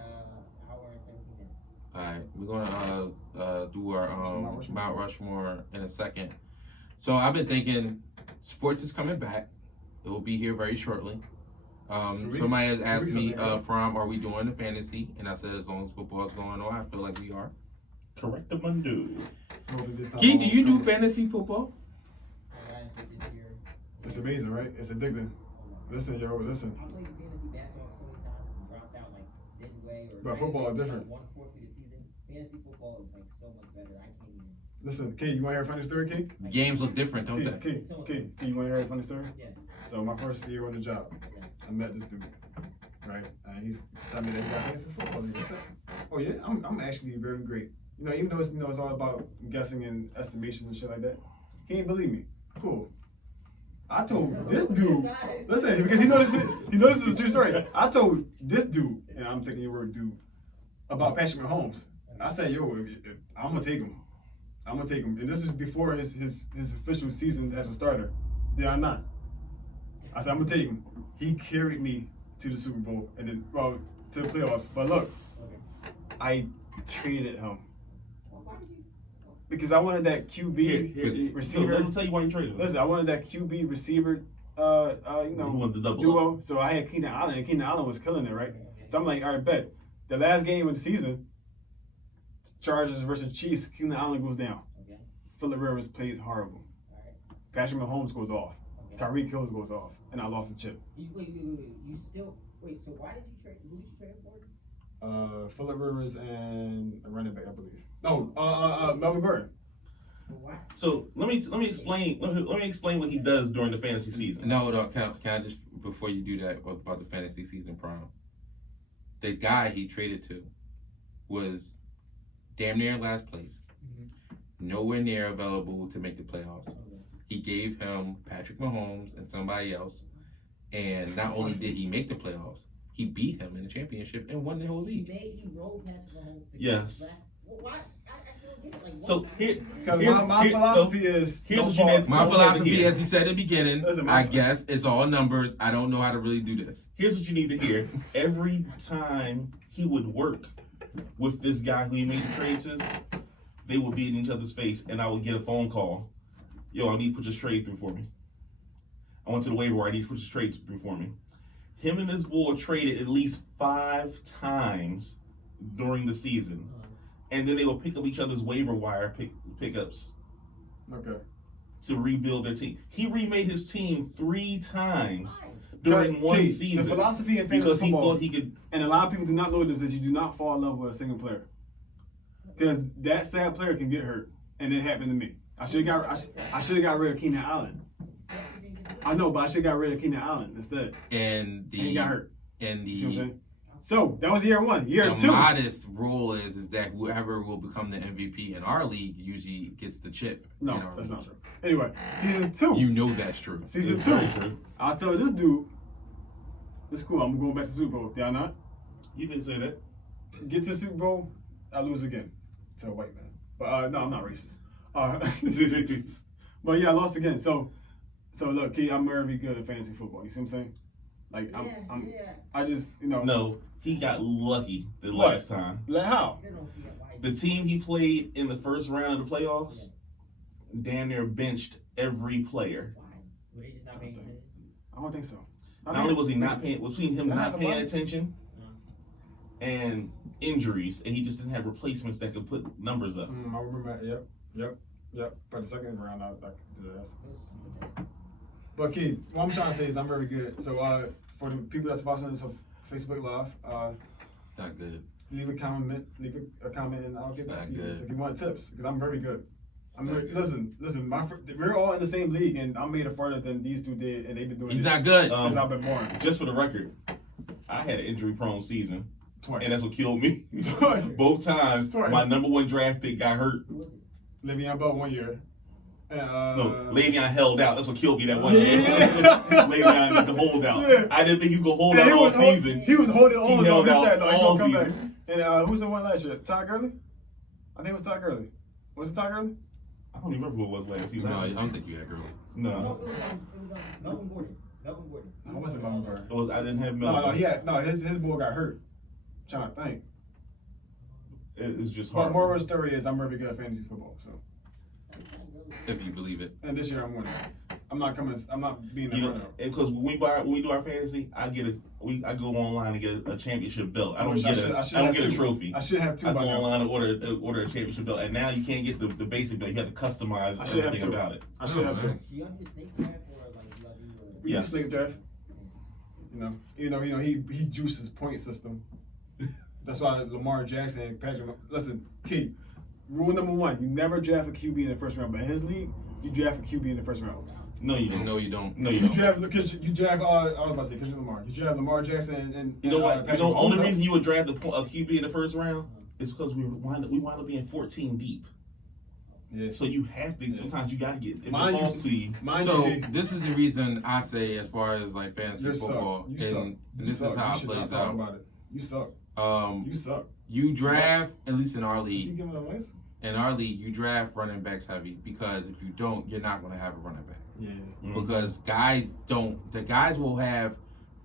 hour and 17 minutes. All right, we're gonna do our Mount Rushmore in a second. So I've been thinking, sports is coming back. It will be here very shortly. 2 weeks? Somebody has 2 asked weeks, me, I think, right? Prom, are we doing the fantasy? And I said, as long as football's going on, I feel like we are. Correct the Mundo. Key, do you do fantasy football? I got into it this year. It's amazing, right? It's addicting. Listen, yo, listen. I played fantasy basketball so many times and dropped out like midway or. But football is different. 1/4 through the season. Fantasy football is like so much better. I can't even. Listen, Key, you want to hear a funny story, Key? The games look different, don't they? Key, you want to hear a funny story? Yeah. So my first year on the job, I met this dude, right? And he's telling me that he got fantasy football. He said, "Oh yeah, I'm actually very great. You know, even though it's all about guessing and estimation and shit like that. He ain't believe me. Cool. I told this dude, listen, because he knows this is a true story. I told this dude, and I'm taking your word, dude, about Patrick Mahomes. I said, yo, if I'm gonna take him. I'm gonna take him. And this is before his official season as a starter. Did I not? I said, I'm gonna take him. He carried me to the Super Bowl and then, to the playoffs. But look, I traded him because I wanted that QB receiver. Let me tell you why you traded him. Listen, I wanted that QB receiver, You wanted the double duo. So I had Keenan Allen, and Keenan Allen was killing it, right? So I'm like, all right, bet. The last game of the season, Chargers versus Chiefs, Keenan Allen goes down. Okay. Phillip Rivers plays horrible. All right. Patrick Mahomes goes off. Okay. Tyreek Hill goes off, and I lost the chip. Wait. You still wait. So why did you trade? Who did you trade for? Phillip Rivers and a running back, I believe. No, Melvin Gordon. Why? So let me explain. Let me explain what he does during the fantasy season. No, can I just, before you do that, about the fantasy season Prom, the guy he traded to was damn near last place, nowhere near available to make the playoffs. Okay. He gave him Patrick Mahomes and somebody else, and not only did he make the playoffs, he beat him in the championship and won the whole league. He rolled Patrick Mahomes. Yes. Why? I still don't get it. Like, So here, Because my philosophy is here's don't what you fall- need- My Don't let philosophy, it get. as he said in the beginning, Listen, I guess it's all numbers. I don't know how to really do this. here's what you need to hear. Every time he would work with this guy who he made the trade to, they would be in each other's face, and I would get a phone call. Yo, I need to put this trade through for me. I went to the waiver wire. I need to put his trades through for me. Him and this boy traded at least 5 times during the season, and then they will pick up each other's waiver wire pickups. Okay. To rebuild their team. He remade his team 3 times during one season. The philosophy in fantasy because he football, thought he could. and a lot of people do not know this, is you do not fall in love with a single player. Because that sad player can get hurt, and it happened to me. I should have got rid of Keenan Allen. I know, but I should have got rid of Keenan Allen instead. And he got hurt. And You see what I'm saying? So that was year 1. Year the 2. modest rule is that whoever will become the MVP in our league usually gets the chip. No, in our that's league. not true. Anyway, season 2. You know that's true. Season It's 2. very true. I told this dude, this is cool. I'm going back to the Super Bowl. Did I not? You didn't say that. Get to the Super Bowl, I lose again to a white man. But no, I'm not racist. But yeah, I lost again. So look, Key, I'm very good at fantasy football. You see what I'm saying? Like I just No, he got lucky the What? last time. Like how? The team he played in the first round of the playoffs, damn near benched every player. I don't think so. Not only was he not paying, between him Not not the paying money. attention and injuries, and he just didn't have replacements that could put numbers up. I remember. Yep. But the second round, I could do that. But Key, what I'm trying to say is I'm very good. So for the people that's watching this on Facebook Live, It's not good. leave a comment, and I'll get It's back not to you good. if you want tips, because I'm very good. Good. Listen. We're all in the same league, and I made it further than these two did, and they've been doing He's it not good. since I've been born. Just for the record, I had an injury-prone season, Twice. and that's what killed me. Twice. Both times, Twice. my number 1 draft pick got hurt. Le'Veon Bell 1 year. No, Le'Veon held out. That's what killed me that one year. Yeah. Le'Veon did the holdout. Yeah. I didn't think he was gonna hold And out he all was season. He was holding on. He So held he out said, no, he's all gonna come back. season. And who's the one last year? Todd Gurley? I think it was Todd Gurley. Was it Todd Gurley? I don't even remember who it was last season. No, I don't think you had girl. No. Melvin Gordon. No, it wasn't Melvin Gordon. It was, I didn't have No, Melvin. his boy got hurt. I'm trying to think. It's just But hard. moral of the story is I'm really good at fantasy football. So, If you believe it. and this year I'm winning. I'm not being a You know, runner. because when we do our fantasy, I go online and get a championship belt. I don't Which get have a two. trophy. I should have 2 I by go now. online and order a championship belt, and now you can't get the basic belt. You have to customize I should have everything 2. about it. I should have 2. Nice. Do you do snake draft or like you do We Yes. use snake draft. He juiced his point system. That's why Lamar Jackson and Patrick. Listen, Key. Rule number 1: you never draft a QB in the first round. But in his league, you draft a QB in the first round. No, you don't. No, you don't. No, you You don't. draft. I was about to say Kendrick Lamar. You draft Lamar Jackson and You know what? Patrick The only Mahomes. reason you would draft a QB in the first round is because we wind up being 14 deep. Yeah. So you have to. Sometimes you gotta get. If Mind it you- falls to you, Mind So you, this is the reason I say, as far as like fantasy you football, suck. You suck. and You this suck. is how You it should not plays talk out. about it. You suck. You suck. You draft, at least in our Is he league. giving a voice? In our league, you draft running backs heavy because if you don't, you're not going to have a running back. Yeah. Because guys don't. The guys will have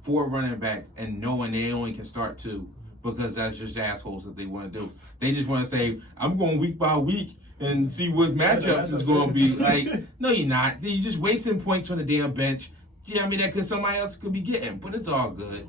4 running backs and knowing they only can start 2 because that's just assholes that they want to do. They just want to say, I'm going week by week and see what matchups is going to be. Like, no, you're not. You're just wasting points on the damn bench. Yeah, I mean, that somebody else could be getting, but it's all good.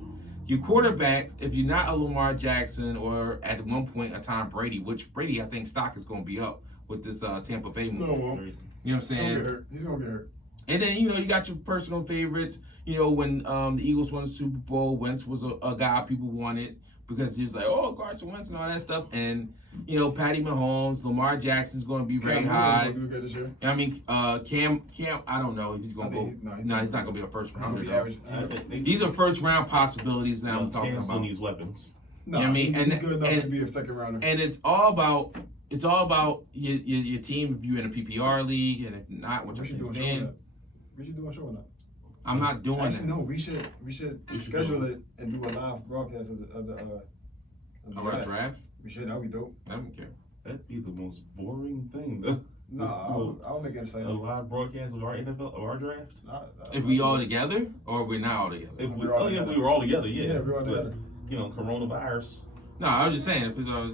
Your quarterbacks, if you're not a Lamar Jackson or at one point a Tom Brady, which Brady, I think stock is going to be up with this Tampa Bay move. No, it won't. You know what I'm He's gonna saying? get hurt. He's gonna get hurt. And then, you got your personal favorites. When the Eagles won the Super Bowl, Wentz was a guy people wanted because he was like, oh, Carson Wentz and all that stuff. And, Patty Mahomes, Lamar Jackson's going to be very high. Do good this year. I mean, Cam, I don't know if he's going to I go. think No, he's he's gonna not going to be a first He's gonna rounder, be though. average. These are first round possibilities that I'm talking canceling about. these weapons. No, You know what I mean? he's And- good enough and- to be a second rounder. And it's all about your team if you're in a PPR league, and if not, which I we should think do is a show on in. that. We should do a show on that. I'm not doing Actually, that. no. We should We should schedule do it and do a live broadcast of the About draft. draft? We should. That'd be dope. I don't care. That'd be the most boring thing, though. No, I'll make it A exciting. live broadcast of our NFL of our draft. If we all together, or we're not all together? If We're all we together. were all together, yeah. Yeah, we're all But, together. coronavirus. No, I was just saying if it's always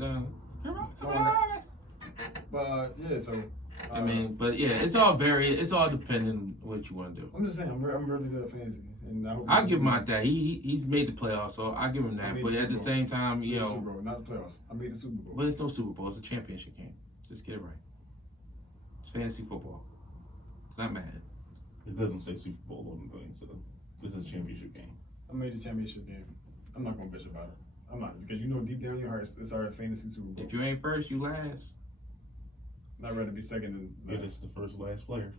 But yeah, so I mean, but yeah, it's all dependent on what you want to do. I'm just saying, I'm really good at fantasy, and I hope I'll give him out that. He's made the playoffs, so I'll give him I that. made But the at the Super Bowl. same time, you Made the know, Super Bowl, not the playoffs. I made the Super Bowl. but it's no Super Bowl. It's a championship game. Just get it right. It's fantasy football. It's not Madden. It doesn't say Super Bowl on the thing, so this is a championship game. I made the championship game. I'm not gonna bitch about it. I'm not, because you know deep down in your heart it's our fantasy Super Bowl. If you ain't first, you last. I'd rather be second than It last. is the first last player.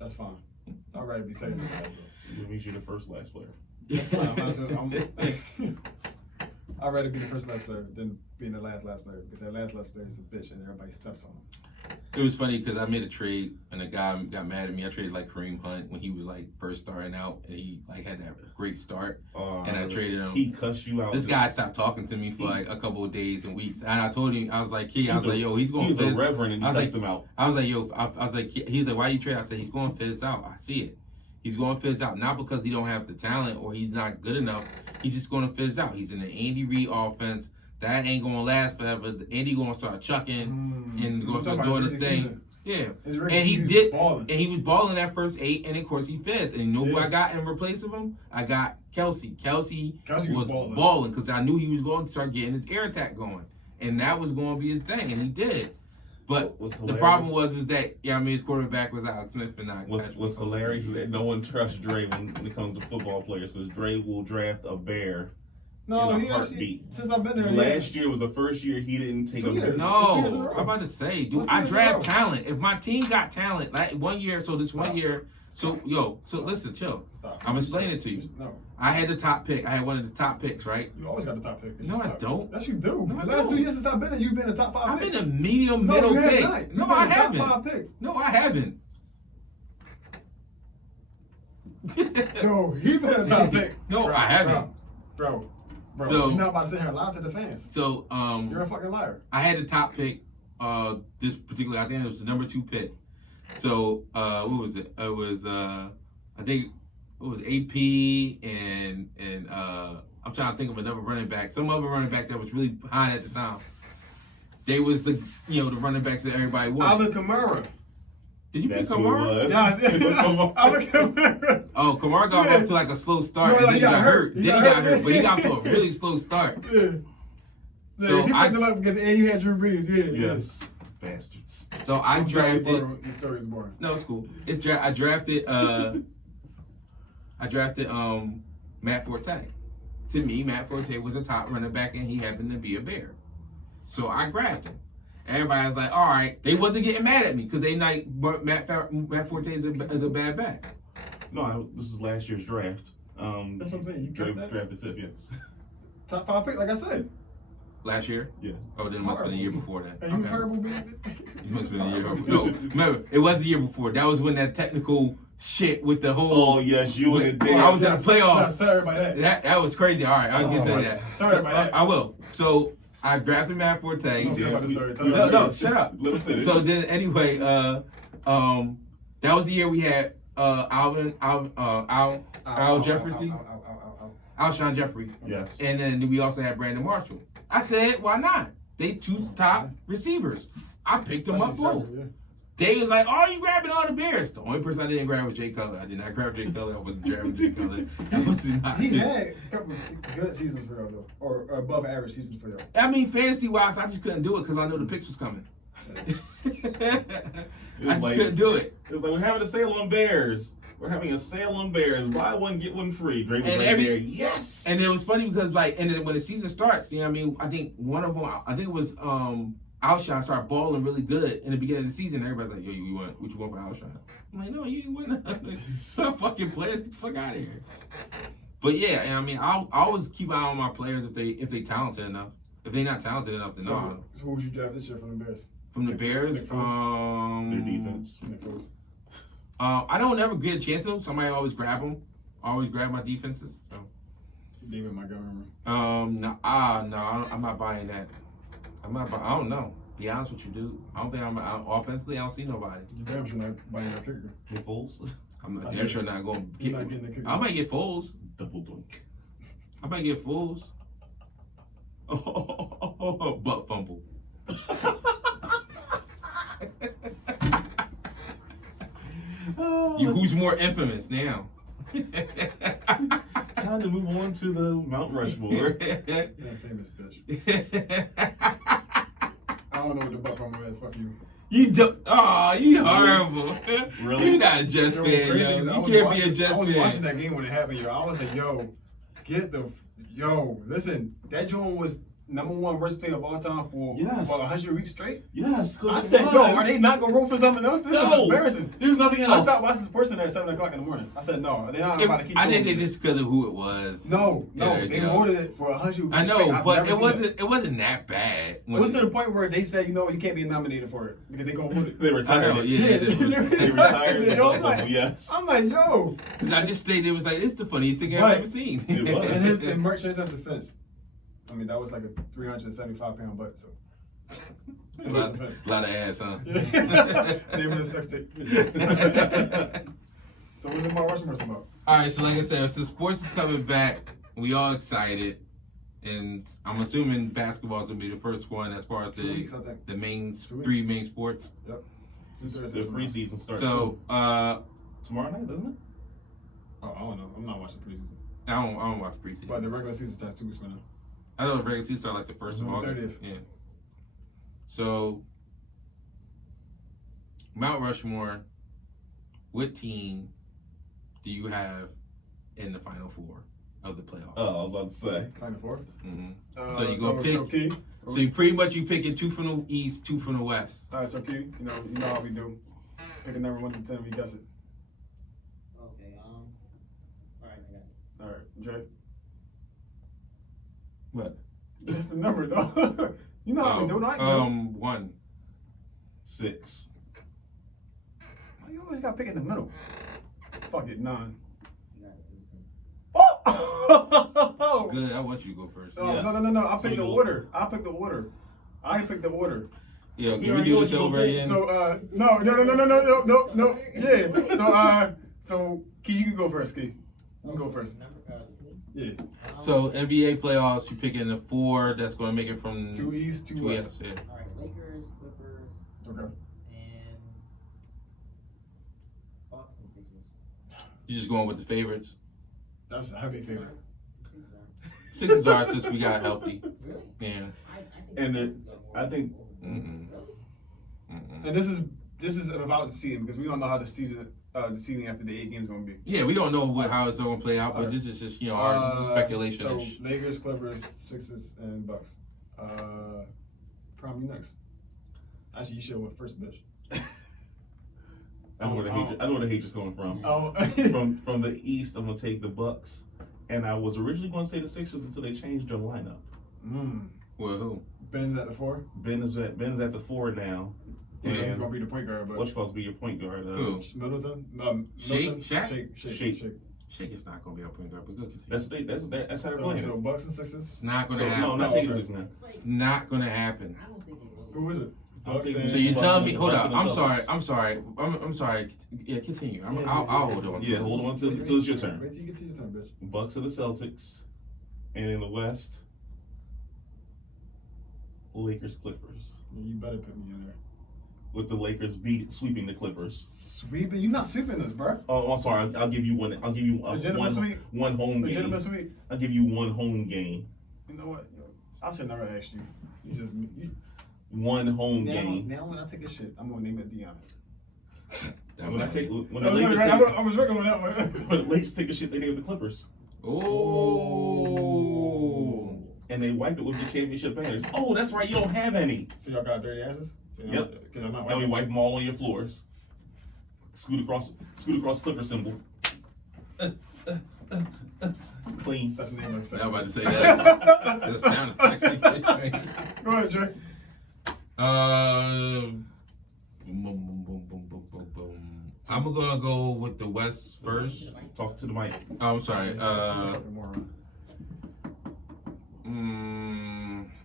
That's fine. I'd rather be second than last. Though. It means you're the first last player. That's fine. I'd rather be the first last player than being the last player, because that last player is a bitch and everybody steps on him. It was funny because I made a trade and the guy got mad at me. I traded like Kareem Hunt when he was like first starting out and he like had that great start. And I traded him. He cussed you out. This guy stopped talking to me for like a couple of days and weeks. And I told him, I was like, yo, he's going to He's a fizz. reverend and he cussed him out. I was like, yo, I was like, he was like, why you trade? I said, he's going to fizz out. I see it. He's going to fizz out. Not because he don't have the talent or he's not good enough. He's just going to fizz out. He's in the Andy Reid offense. That ain't going to last forever. Andy going to start chucking and going to start doing his thing. Season. Yeah, His and rookie he season did, was balling. and he was balling that first 8, and of course he fizzed. And you know who I got in replace of him? I got Kelsey. Kelsey was balling because I knew he was going to start getting his air attack going, and that was going to be his thing, and he did. But the problem was that his quarterback was Alex Smith and not. What's hilarious is that no one trusts Dre when it comes to football players because Dre will draft a bear. No, in a he heartbeat. actually, since I've been there. Last year was the first year he didn't take a 2 years. No, 2 years in a row. I'm about to say, dude, What's 2 I years in a draft row? talent. If my team got talent, like 1 year, so this 1 year, so listen, chill. Stop. I'm explaining it to you. No, I had the top pick. I had one of the top picks, right? you always got the top pick. No, I don't. Yes, you do. No, I the last don't. 2 years since I've been there, you've been a top 5 I've pick. been a medium No, middle you have pick. not. You've No, been I a top haven't. 5 pick. No, I haven't. No, he been a top pick. No, Bro, I haven't. Bro, So- you're not about to sit here and lie to the fans. So, You're a fucking liar. I had the top pick. This particular, I think it was the number 2 pick. So, what was it? It was, I think, what was it? AP and I'm trying to think of another running back. Some other running back that was really high at the time. They was the running backs that everybody wanted. Alvin Kamara. Did you pick That's who it Kamara? was. Yeah, It was Kamara. Alvin Kamara. Oh, Kamara got Yeah. off to like a slow start, No, and then he he got got hurt. hurt. Then he got hurt, but he got to a really slow start. Yeah. So he I- picked him up because you had Drew Brees. Yeah. Yes. Bastards. So I I'm sorry, drafted. the story is boring. No, it's cool. I drafted. I drafted Matt Forte. To me, Matt Forte was a top running back, and he happened to be a Bear. So I grabbed him. Everybody was like, "All right." They wasn't getting mad at me because they like Matt Forte is a bad back. No, this is last year's draft. That's what I'm saying. You Dre kept that? drafted 5th, yes. Top 5 pick, like I said. Last year? Yeah. Oh, then it must have been the year before that. And you Okay. terrible, It must have been the year. No, remember, it was the year before. That was when that technical shit with the whole. Oh, yes, you and the I was damn. in the playoffs. Tell everybody that. That was crazy. All right, I'll get to my that. God. Tell So, everybody that. I will. So I drafted Matt Forte. No, tell about the story. Tell No, about the no, story. shut up. Let him finish. So then, anyway, that was the year we had Al Jefferson, Alshon Jeffrey, Yes. and then we also had Brandon Marshall. I said, why not? They 2 top receivers. I picked them up both. Yeah. They was like, "Oh, you grabbing all the Bears?" The only person I didn't grab was Jay Cutler. I did not grab Jay Cutler. I wasn't grabbing Jay Cutler. I was not. He had a couple of good seasons for y'all, though. Or above average seasons for y'all. I mean, fantasy wise, I just couldn't do it because I knew the picks was coming. I just couldn't do it. It was like, we're having a sale on Bears. We're having a sale on Bears. Buy one, get one free. Dre was And right there. Yes. And it was funny because and then when the season starts, you know what I mean? I think one of them, I think it was Alshon started balling really good in the beginning of the season. Everybody's like, "Yo, what you want for Alshon?" I'm like, "No, you ain't want some fucking players. Get the fuck out of here." But yeah, and I mean, I'll always keep an eye on my players if they talented enough. If they're not talented enough, then no. So who would you draft this year from the Bears? From the Bears, Their defense. Nick Foles. I don't ever get a chance to them. Somebody always grab them. I always grab my defenses. So. David Montgomery. No, I'm not buying that. I don't know. Be honest with you, dude. I don't think offensively. I don't see nobody. You damn sure not buying that kicker. Nick Foles. I'm not damn sure not going to You're get. not getting the kicker. I might get Foles. Double doink. I might get Foles. Butt fumble. Who's more infamous now? Time to move on to the Mount Rushmore. Yeah, famous bitch. I don't know what the butt from is. Fuck you. You don't. Oh, you horrible. Really? You're not a Jets Yo, fan, crazy yo. is I You was can't be watching- a Jets I was fan. watching that game when it happened, yo. I was like, listen, that joint was #1 worst player of all time for Yes. 100 weeks straight. Yes, I because said, yo, are they not gonna roll for something else? This is No. embarrassing. There's nothing I else. stopped watching this person at 7 o'clock in the morning. I said, no, they're not about to keep I think doing they this. just because of who it was. No, Yeah, they yeah. voted it for 100 weeks I straight. know, I've but never it seen wasn't. It wasn't that bad. It was When- to the point where they said, you know what, you can't be nominated for it because they gonna vote it. They I retired know, it. yeah, they did. They retired the Yo, butt fumble, yes. I'm like, yo. Cause I just think it was like it's the funniest thing I've Right. ever seen. It was. And in Mark Church's defense, I mean, that was like a 375-pound butt, so. a lot of ass, huh? Name of the sex tape. So what's the Mount Rushmore about? All right, so like I said, so sports is coming back. We all excited, and I'm assuming basketball is gonna be the first one as far as 2 weeks, I think. the main 2 weeks. 3 main sports. Yep. The preseason starts So tomorrow night, doesn't it? Oh, I don't know. I'm not watching preseason. I don't watch preseason. But the regular season starts 2 weeks from now. I know the regular season started like the 1st of Mhm, August. 30th. Yeah. So Mount Rushmore, what team do you have in the Final Four of the playoffs? Oh, I was about to say. Final Four. Mhm. Uh, So you gonna pick- So Key. So you pretty much you picking 2 from the East, 2 from the West. All right, so Key. You know how we do. Pick a number 1 to 10. We guess it. Okay, alright, I got it. All right, Dre. What? That's the number, though. You know how we do, right? 1. 6. Why you always got to pick in the middle? Fuck it, 9. You got it. Oh! Good. I want you to go first. No, Yes. no. I'll So pick the you go- order. I pick the order. Yeah, You can we already do know this what you over gonna again? So, no. Yeah. So, Key, you can go first, Key. You can go first. Number, the teams? Yeah. So NBA playoffs, you picking the 4 that's going to make it from 2 East, 2 2 West. West. Yeah. Alright, Lakers, Clippers, Okay. and Bucks and Sixers. You just going with the favorites. That's a heavy favorite. Sixers are since we got healthy. Really? Yeah. I think And the the- Sixers got more I think- over- Mm-mm. Really? Mm-mm. And this is about the seeding because we don't know how the seeding after the 8 games is going to be. Yeah, we don't know how it's going to play out, but this is just our speculation. So Lakers, Clippers, Sixers, and Bucks. Prom, you next. Actually, you should have went first, bitch. I know where the hate is coming from. Oh, From the East, I'm gonna take the Bucks, and I was originally gonna say the Sixers until they changed their lineup. Well, who? Ben at the 4. Ben's at the 4 now. Yeah, he's And gonna be the point guard, but what's supposed to be your point guard? Who? Middleton. Shake? Middleton? Shaq? Shake. Shake is not going to be our point guard, but go continue. That's how they're So playing. Bucks and Sixers. It's not going So, to happen. no, not No, taking the okay. Sixers now. It's not going to happen. I don't think they will. Who is it? I'm Bucks taking- and- So you tell me, hold Bucks up. and I'm the sorry. Celtics. I'm sorry. Yeah, continue. Yeah, I'll hold on. Yeah, hold on till it's your turn. Wait till you get to your turn, bitch. Bucks are the Celtics, and in the West, Lakers Clippers. Yeah, you better put me in there. With the Lakers sweeping the Clippers. Sweeping? You not sweeping us, bro. Oh, I'm sorry. I'll give you one. I'll give you Legitimate sweep? one home Legitimate game. sweep. I'll give you one home game. You know what? Yo, I should never asked you. You just One home now, game. now when I take a shit, I'm gonna name it Dion. When the I Lakers was working on that one. when the Lakers take a shit, they name it the Clippers, Oh. and they wipe it with the championship banners. Oh, that's right. You don't have any. So y'all got dirty asses? So Yep. Cause I'm not Now we wipe them all on your floors. Scoot across Clipper symbol. Clean. That's the name of the I was about to say that. The sound effects. Go ahead, Dre. Boom, boom, boom, boom, boom, boom, boom, boom. I'm gonna go with the West first. Talk to the mic. Oh, I'm sorry. Moron.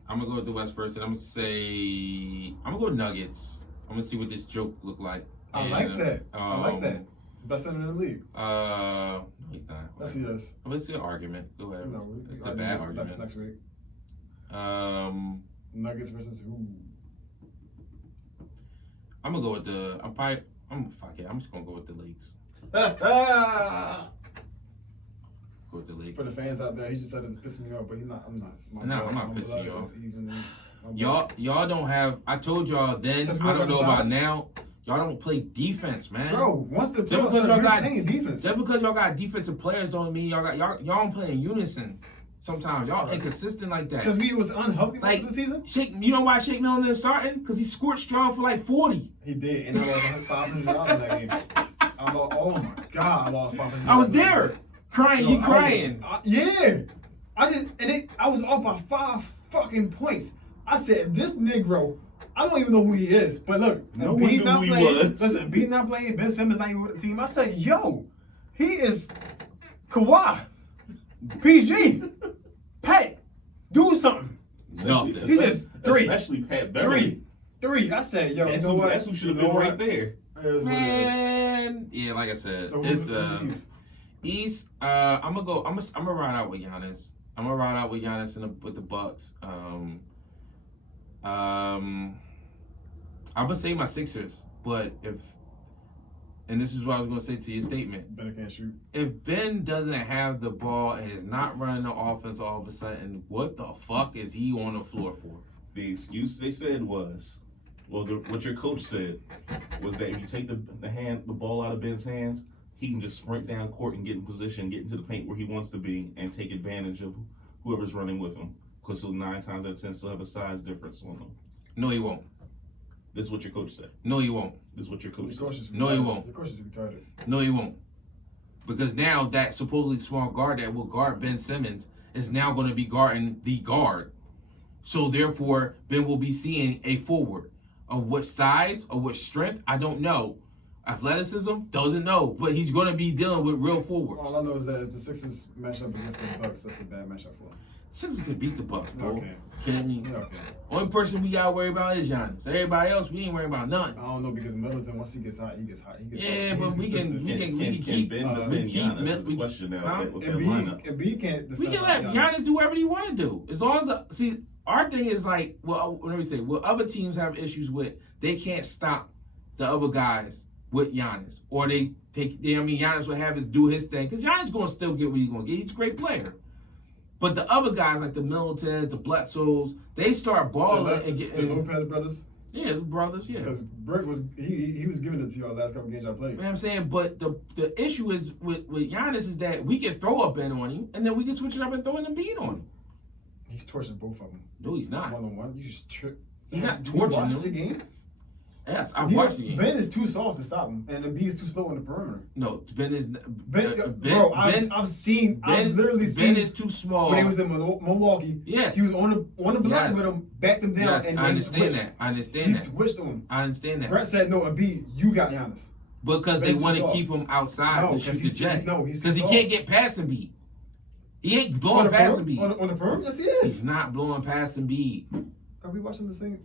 I'm gonna go with the West first, and I'm gonna go Nuggets. I'm gonna see what this joke look like. I And, like that. I like that. Best center in the league. No, he's not. Yes, he is. But it's a good argument. Go ahead. No, It's a bad That's argument. next week. I'm Nuggets versus who? gonna go with the. Fuck it. I'm just gonna go with the Lakers. Of course, the Lakers. For the fans out there, he just said it to piss me off, but he's not. I'm not. I'm not my pissing blood you off. is even. My Y'all don't have. I told y'all then. That's I don't know about size. now. Y'all don't play defense, man. Bro, once the Just playoffs because start, y'all you're got playing defense. Just because y'all got defensive players don't mean y'all don't play in unison. Sometimes y'all inconsistent like that. Because we was unhealthy most Like of the season. You know why Shake Milton is starting? Because he scorched y'all for like 40. He did, and I lost $500 in that game. Oh my God, I lost $500. I was there, crying. You I crying? Yeah, I was off by 5 fucking points. I said, this Negro, I don't even know who he is. But look, No one Embiid knew not who he playing. was. Listen, Embiid not playing. Ben Simmons not even with the team. I said, yo, he is Kawhi, PG, Pat, do something. Nothing. He just 3, Especially Pat Beverly. 3. I said, yo, That's you know who, what? that's who should have You know been right what? there. It is what it is. Man, yeah, like I said, So it's who's East? East. I'm gonna ride out with Giannis. I'm gonna ride out with Giannis with the Bucks. I'm gonna say my Sixers, but and this is what I was gonna say to your statement. Ben can't shoot. If Ben doesn't have the ball and is not running the offense all of a sudden, what the fuck is he on the floor for? The excuse they said was, what your coach said was that if you take the ball out of Ben's hands, he can just sprint down court and get in position, get into the paint where he wants to be, and take advantage of whoever's running with him. Because he'll 9 times out of 10 still have a size difference on him. No, he won't. This is what your coach said. No, he won't. This is what your coach Your said. coach is No, he retarded. won't. Your coach is retarded. No, he won't. Because now that supposedly small guard that will guard Ben Simmons is now going to be guarding the guard. So therefore, Ben will be seeing a forward. Of what size or what strength, I don't know. Athleticism, doesn't know. But he's going to be dealing with real forwards. All I know is that if the Sixers match up against the Bucks, that's a bad matchup for them. Sixers can beat the Bucks, bro. Okay. Kidding me? Yeah, okay. Only person we got to worry about is Giannis. Everybody else, we ain't worrying about nothing. I don't know because Middleton, once he gets hot, he gets hot. Yeah, hot. but He's we can consistent. we can keep Ben defend we keep Giannis is we- the question now huh? with that lineup. Embiid can't defend. We can let Giannis. Giannis do whatever he want to do. As long as see, our thing is like, well, let me say, what other teams have issues with, they can't stop the other guys with Giannis, or Giannis will have his do his thing because Giannis gonna still get what he's gonna get. He's a great player. But the other guys like the Militons, the Bledsoes, they start balling and The getting Lopez brothers. yeah, the brothers, yeah. Because Brick was he was giving it to y'all last couple games y'all played. You know what I'm saying? But the issue is with Giannis is that we can throw a Ben on him, and then we can switch it up and throw an Embiid on him. He's torching both of them. No, he's not. 1-on-1. You just trip. He's not You torching watched them. the game? Yes, I watched the game. Ben is too soft to stop him, and Embiid is too slow on the perimeter. No, Ben is Bro, I've literally Ben seen is too small. when he was in Milwaukee. Yes. He was on the block Yes. with him, backed him down, Yes, and I then understand switched. that. I understand He that. switched on him. I understand that. Brett said, "No, Embiid, you got Giannis." Because they Ben's too want to soft. keep him outside No, to 'cause shoot the he's- jet. no, he's too Because he soft. can't get past Embiid. He ain't On blowing the past perm? Embiid. On the perm? Yes, he is. He's not blowing past Embiid. Are we watching the same?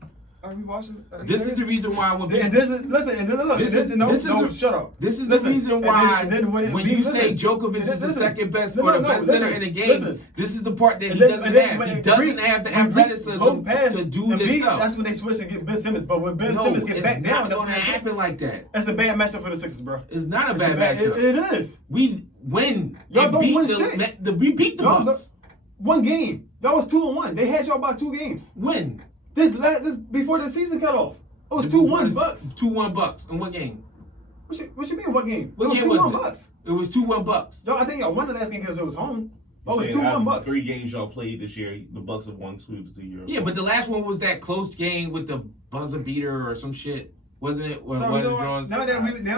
Are we watching? This is the reason why when And this is listen. And then look. This This is- is no. this is No, the- shut up. This is Listen, the reason and why then when you listen, say Djokovic is the listen. second best No, or the no, best listen, center in the game, listen. this is the part that he And then- doesn't and then have. when He doesn't Greek- have the when Greek athleticism go past to do this Embiid, stuff. That's when they switch and get Ben Simmons. But when Ben No, Simmons get it's back down, not that's going when to they switch. happen like that. That's a bad matchup for the Sixers, bro. It's not a It's bad matchup. It is. We win. Y'all and don't beat win the, shit. we beat the Y'all Bucks. One game. That was 2-1. They had y'all by 2 games. Win. This before the season cut off. It was 2-1 Bucks. 2-1 Bucks. In what game? What you mean? What game? What it was game 2-1 was it? Bucks. It was 2-1 Bucks. Y'all, I think y'all won the last game because it was home. But it was Saying out 2-1 of Bucks. 3 games y'all played this year, the Bucks have won 2 to 0. Yeah, but the last one was that close game with the buzzer beater or some shit, wasn't it? When So one you of know the what? Jones. Now that we Don't pay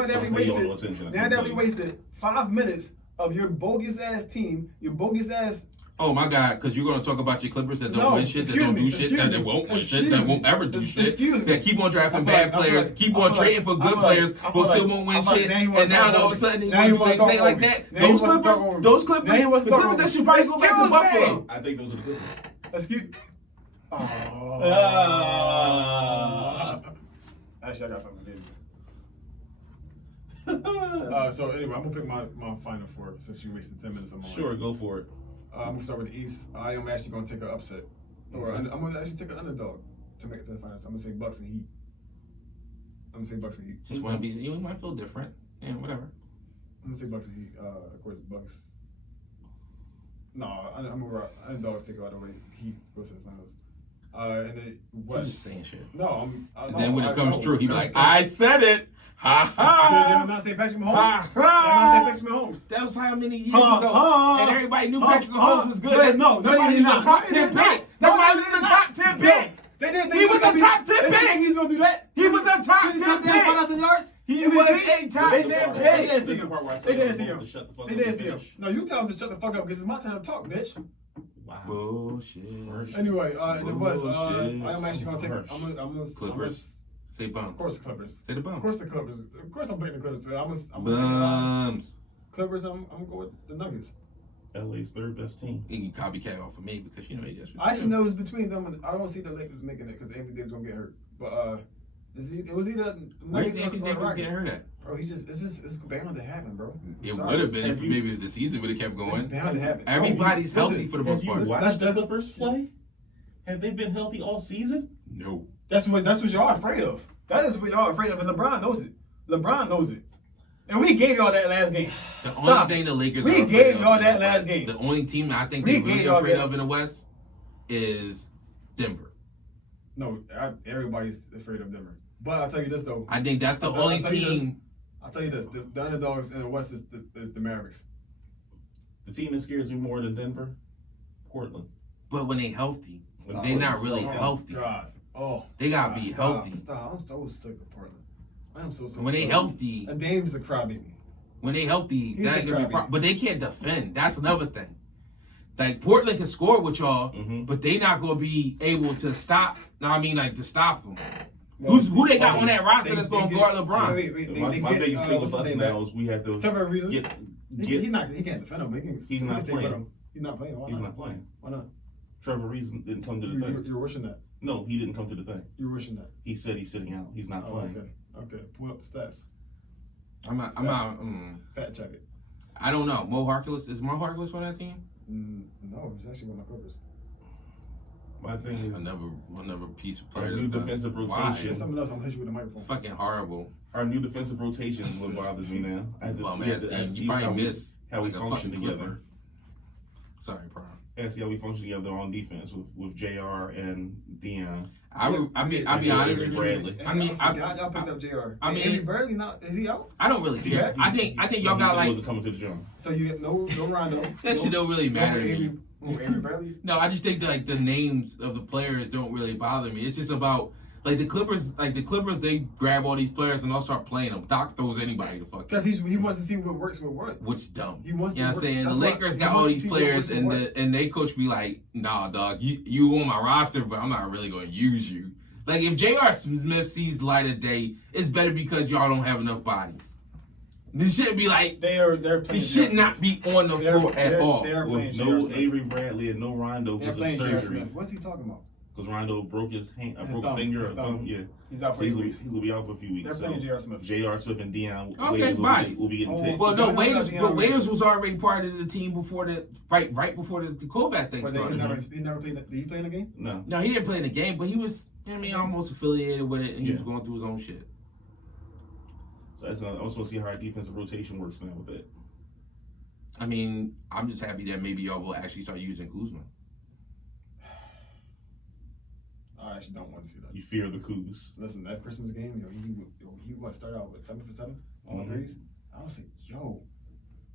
all no wasted, attention. now that we wasted 5 minutes of your bogus ass team, your bogus ass. Oh my God! Because you're gonna talk about your Clippers that don't No, win shit, that excuse don't me, do shit, excuse that me, they won't win shit, excuse that won't me, ever do shit, excuse me. that keep on drafting I feel bad like- I feel players, like- keep I on feel trading for like- good I feel like- players, I but feel still like- won't I win feel like shit, now he wants and to now talk all of a over sudden me. he Now he wants to do wants to anything talk like over me. that. Now he Those wants to talk over Clippers, me. those Now he Clippers, wants the to talk Clippers over that me. should probably go back to Excuse Buffalo. me. I think those are the Clippers. Excuse. Ah. Actually, I got something to do. So anyway, I'm gonna pick my final 4 since you wasted 10 minutes of my life. Sure, go for it. I'm gonna start with the East. I am actually gonna take an upset, or Okay. I'm gonna actually take an underdog to make it to the finals. I'm gonna say Bucks and Heat. I'm gonna say Bucks and Heat. Just want to be. You might feel different. Yeah, whatever. I'm gonna say Bucks and Heat. Of course, Bucks. No, I'm gonna rock. I think Dogs take it all the way. Heat goes to the finals. And then West. He's just saying shit. No, And then when it comes true, he be like, I I said it. Ha did ha. not say Patrick Mahomes. Ha Did not say ha. Patrick Mahomes. That was how many years Ha, ago. ha, And everybody knew ha, Patrick ha. Mahomes was good. Wait, no, That's why he he was did a not. top No, 10 he did pick. not. That's No, why he he was did a not. top 10 pick. They didn't think He was a top 10 They didn't think pick. he was gonna do that. He was a top 10 pick. 5,000 yards. He MVP? was a top They 10 didn't pick. see This is him. the part where I They tell didn't see you him. to shut the fuck They up didn't and see him. finish. No, you tell him to shut the fuck up because it's my time to talk, bitch. Wow. Bullshit. Anyway, in the West, Bullshit. I'm actually gonna take. Harsh. I'm gonna Clippers. Say bums. Of course, the Clippers. Say the Of bums. course, the Clippers. Of course, I'm picking the Clippers. I'm gonna Bums. Clippers. I'm gonna go with the Nuggets. LA's third best team. You can copycat off of me because you know he just. I actually know it's between them. And I don't see the Lakers making it because Anthony Davis gonna get hurt. But it was either Where's Nuggets Anthony or Davis Rockets. getting hurt at? Bro, it's bound to happen, bro. It Sorry. would have been if Have you- maybe the season would have kept It's going. bound to happen. Everybody's Listen, healthy for the most Have you part. watched the Clippers play? Have they been healthy all season? No. That's what y'all afraid of. That is what y'all afraid of, and LeBron knows it. LeBron knows it. And we gave y'all that last game. The Stop. only thing the Lakers We are afraid gave of y'all in that the last West, game. the only team I think We they're gave really y'all afraid that. of in the West is Denver. No, everybody's afraid of Denver. But I'll tell you this though. I think that's the I'll only tell you this. team. I'll tell you this: the underdogs in the West is the Mavericks. The team that scares me more than Denver, Portland. But when they healthy, Stop. they not really Stop. healthy. God, They gotta be stop, healthy. Stop! I'm so sick of Portland. I'm so sick. When of they Portland. healthy, And Dame's a crybaby. when they healthy, He's that a ain't gonna be crybaby. but they can't defend. That's another thing. Like Portland can score with y'all, Mhm. but they not gonna be able to stop. No, I mean like to stop them. Well, Who they got on that roster that's gonna get- guard LeBron? My biggest thing with what's us his name now is we have to Whatever reason. get. He can't defend him. He can not stay with playing. him. He's not playing. Why He's not playing. Why not? Trevor Reason didn't come to the thing. You're wishing that. No, he didn't come to the thing. You're wishing that. He said he's sitting out. He's not Oh, playing. okay. Pull up the stats. I'm not. Fact check it. I don't know. Mo Harkless is Mo Harkless on that team? No, he's actually one of the Clippers. My thing is Another piece of our player. new that's defensive done. Say rotation. something else. I'm gonna hit you with the microphone. It's fucking horrible. Our new defensive rotation is what bothers me now. I have to, Bum we have ass to, I team. have to see You probably how we, miss how we like a function fucking together. Clipper. Sorry, Prime. I have to see how we function together on defense with JR and Dion. I'll be honest with you. Bradley. I mean, I forgot y'all picked up JR. I mean- Avery Bradley not is he out? I don't really care. I think y'all got He like wasn't coming to the gym. So you get no Rondo. that shit don't really matter to me. Avery Bradley. No, I just think like the names of the players don't really bother me. It's just about like the Clippers. Like the Clippers, they grab all these players and they'll start playing them. Doc throws anybody to fuck. Because he wants to see what works with what. Which dumb. He wants You know to what I'm work- saying? that's The why- Lakers he got wants all to these see what players works with and they coach be like, nah, dog, you on my roster, but I'm not really gonna use you. Like if J.R. Smith sees light of day, it's better because y'all don't have enough bodies. This should be like They're playing. this should not be on the floor at all. They're playing With J.R. no Smith. Avery Bradley and no Rondo They're because of playing J.R. surgery. Smith. What's he talking about? Because Rondo broke his hand, His broke thumb. a finger His or thumb. thumb. Yeah, He's out so for 8 weeks. he'll be out for a few weeks. They're playing J.R. Smith. J.R. Smith and Dion Okay, Waiters bodies. will be getting Oh, ticked. Well, no, Deion Waiters, Deion but Waiters Waiters. was already part of the team before the right before the COVID thing But he started. never played. Did he play in the game? No, No, he didn't play in the game, but he was, I mean, almost affiliated with it, and he was Yeah. going through his own shit. so that's I also want to see how our defensive rotation works now with that. I mean, I'm just happy that maybe y'all will actually start using Kuzma. I actually don't want to see that. You fear the coups. Listen, that Christmas game, he what started out with 7 for 7 on Mhm. threes. I was like, yo,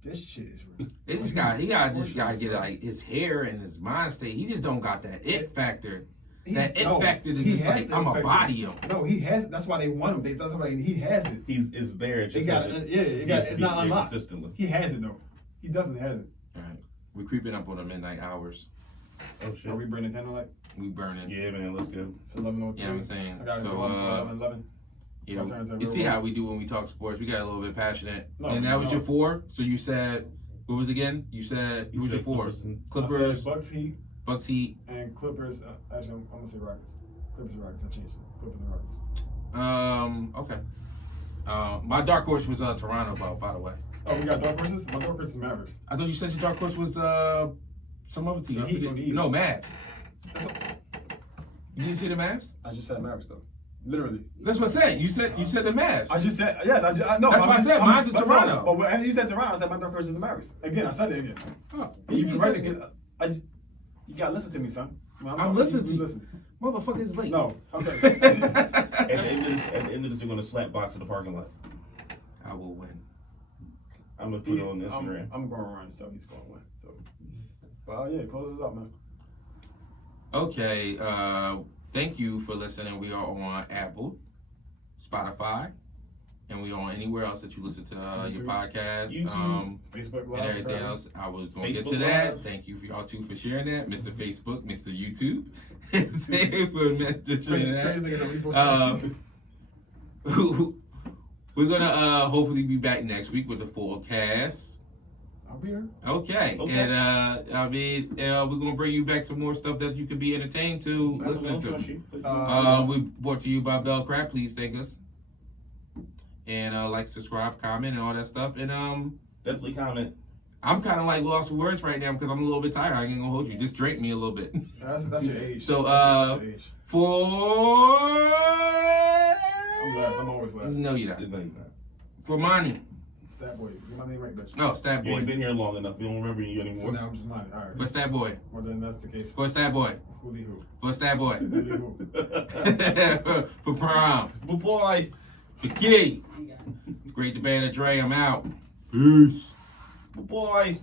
this shit is real. He just gotta get like his hair and his mind state. He just don't got that it factor. That it factor is just like I'm a body him. No, he has. That's why they want him. That's why he has it. It's there. It Just got has it. to- Yeah, he it got. has to It's be not there unlocked. consistently. He has it though. He definitely has it. All right, we're creeping up on the midnight hours. Oh shit. Are we burning candlelight? We burning. Yeah, man. Let's go. It's 11:03. You know what I'm saying? I gotta So, go on for 11. You know, I'll turn it to you see real how we do when we talk sports. We got a little bit passionate. No, And that was no. your 4. So you said, what was it again? You said, who was your 4? Clippers and- I Clippers, said Bucks, Heat, Bucks, Heat. and Clippers. Actually, I'm gonna say Rockets. Clippers and Rockets. I changed it. Clippers and Rockets. Okay. My dark horse was Toronto, by the way. Oh, we got dark horses. My dark horse is Mavericks. I thought you said your dark horse was some other team. The I Heat forget. on the East. No, Mavs. That's what- You didn't see the Mavs? I just said Mavericks though. Literally. That's what I said. You said the Mavs. I just said yes. I know. That's what I said. Mine's in but Toronto. But when you said Toronto, I said my dark horse is the Mavericks. Again, I said it again. Oh, You ain't right said it. again. You gotta listen to me, son. I'm listening to you. Listen. Motherfucker is late. No. Okay. At the end of this, they're gonna slap box in the parking lot. I will win. I'm gonna put it on Instagram. I'm going around, so he's going to win. So, but yeah, close this up, man. Okay. Thank you for listening. We are on Apple, Spotify, and we are on anywhere else that you listen to your podcast. YouTube, Facebook And Live, everything else. I was going to get Facebook to that. Live. Thank you for y'all too for sharing that, Mr. Facebook, Mr. YouTube. Thank you for mentioning that. We're gonna hopefully be back next week with a full cast. I'll be here. Okay. And I mean, we're gonna bring you back some more stuff that you can be entertained to listening to. We brought to you by Bell Crab. Please thank us. And like, subscribe, comment, and all that stuff. And Definitely comment. I'm kind of like lost for words right now because I'm a little bit tired. I ain't gonna hold you. Just drink me a little bit. That's your age. So that's your age. I'm last. I'm always last. No, you're not. No, you're not. For Monty. Stat boy. Get my name right, bitch. No, Stat You ain't Boy. been here long enough. We don't remember you So anymore. now I'm just mine. All right. For Stat Boy. Well, then that's the case. For Stat Boy. Wholy who? For Stat Boy. Wholy who? For Prom. But boy, For Key. You got it. Great Debate of Dre. I'm out. Peace. boy.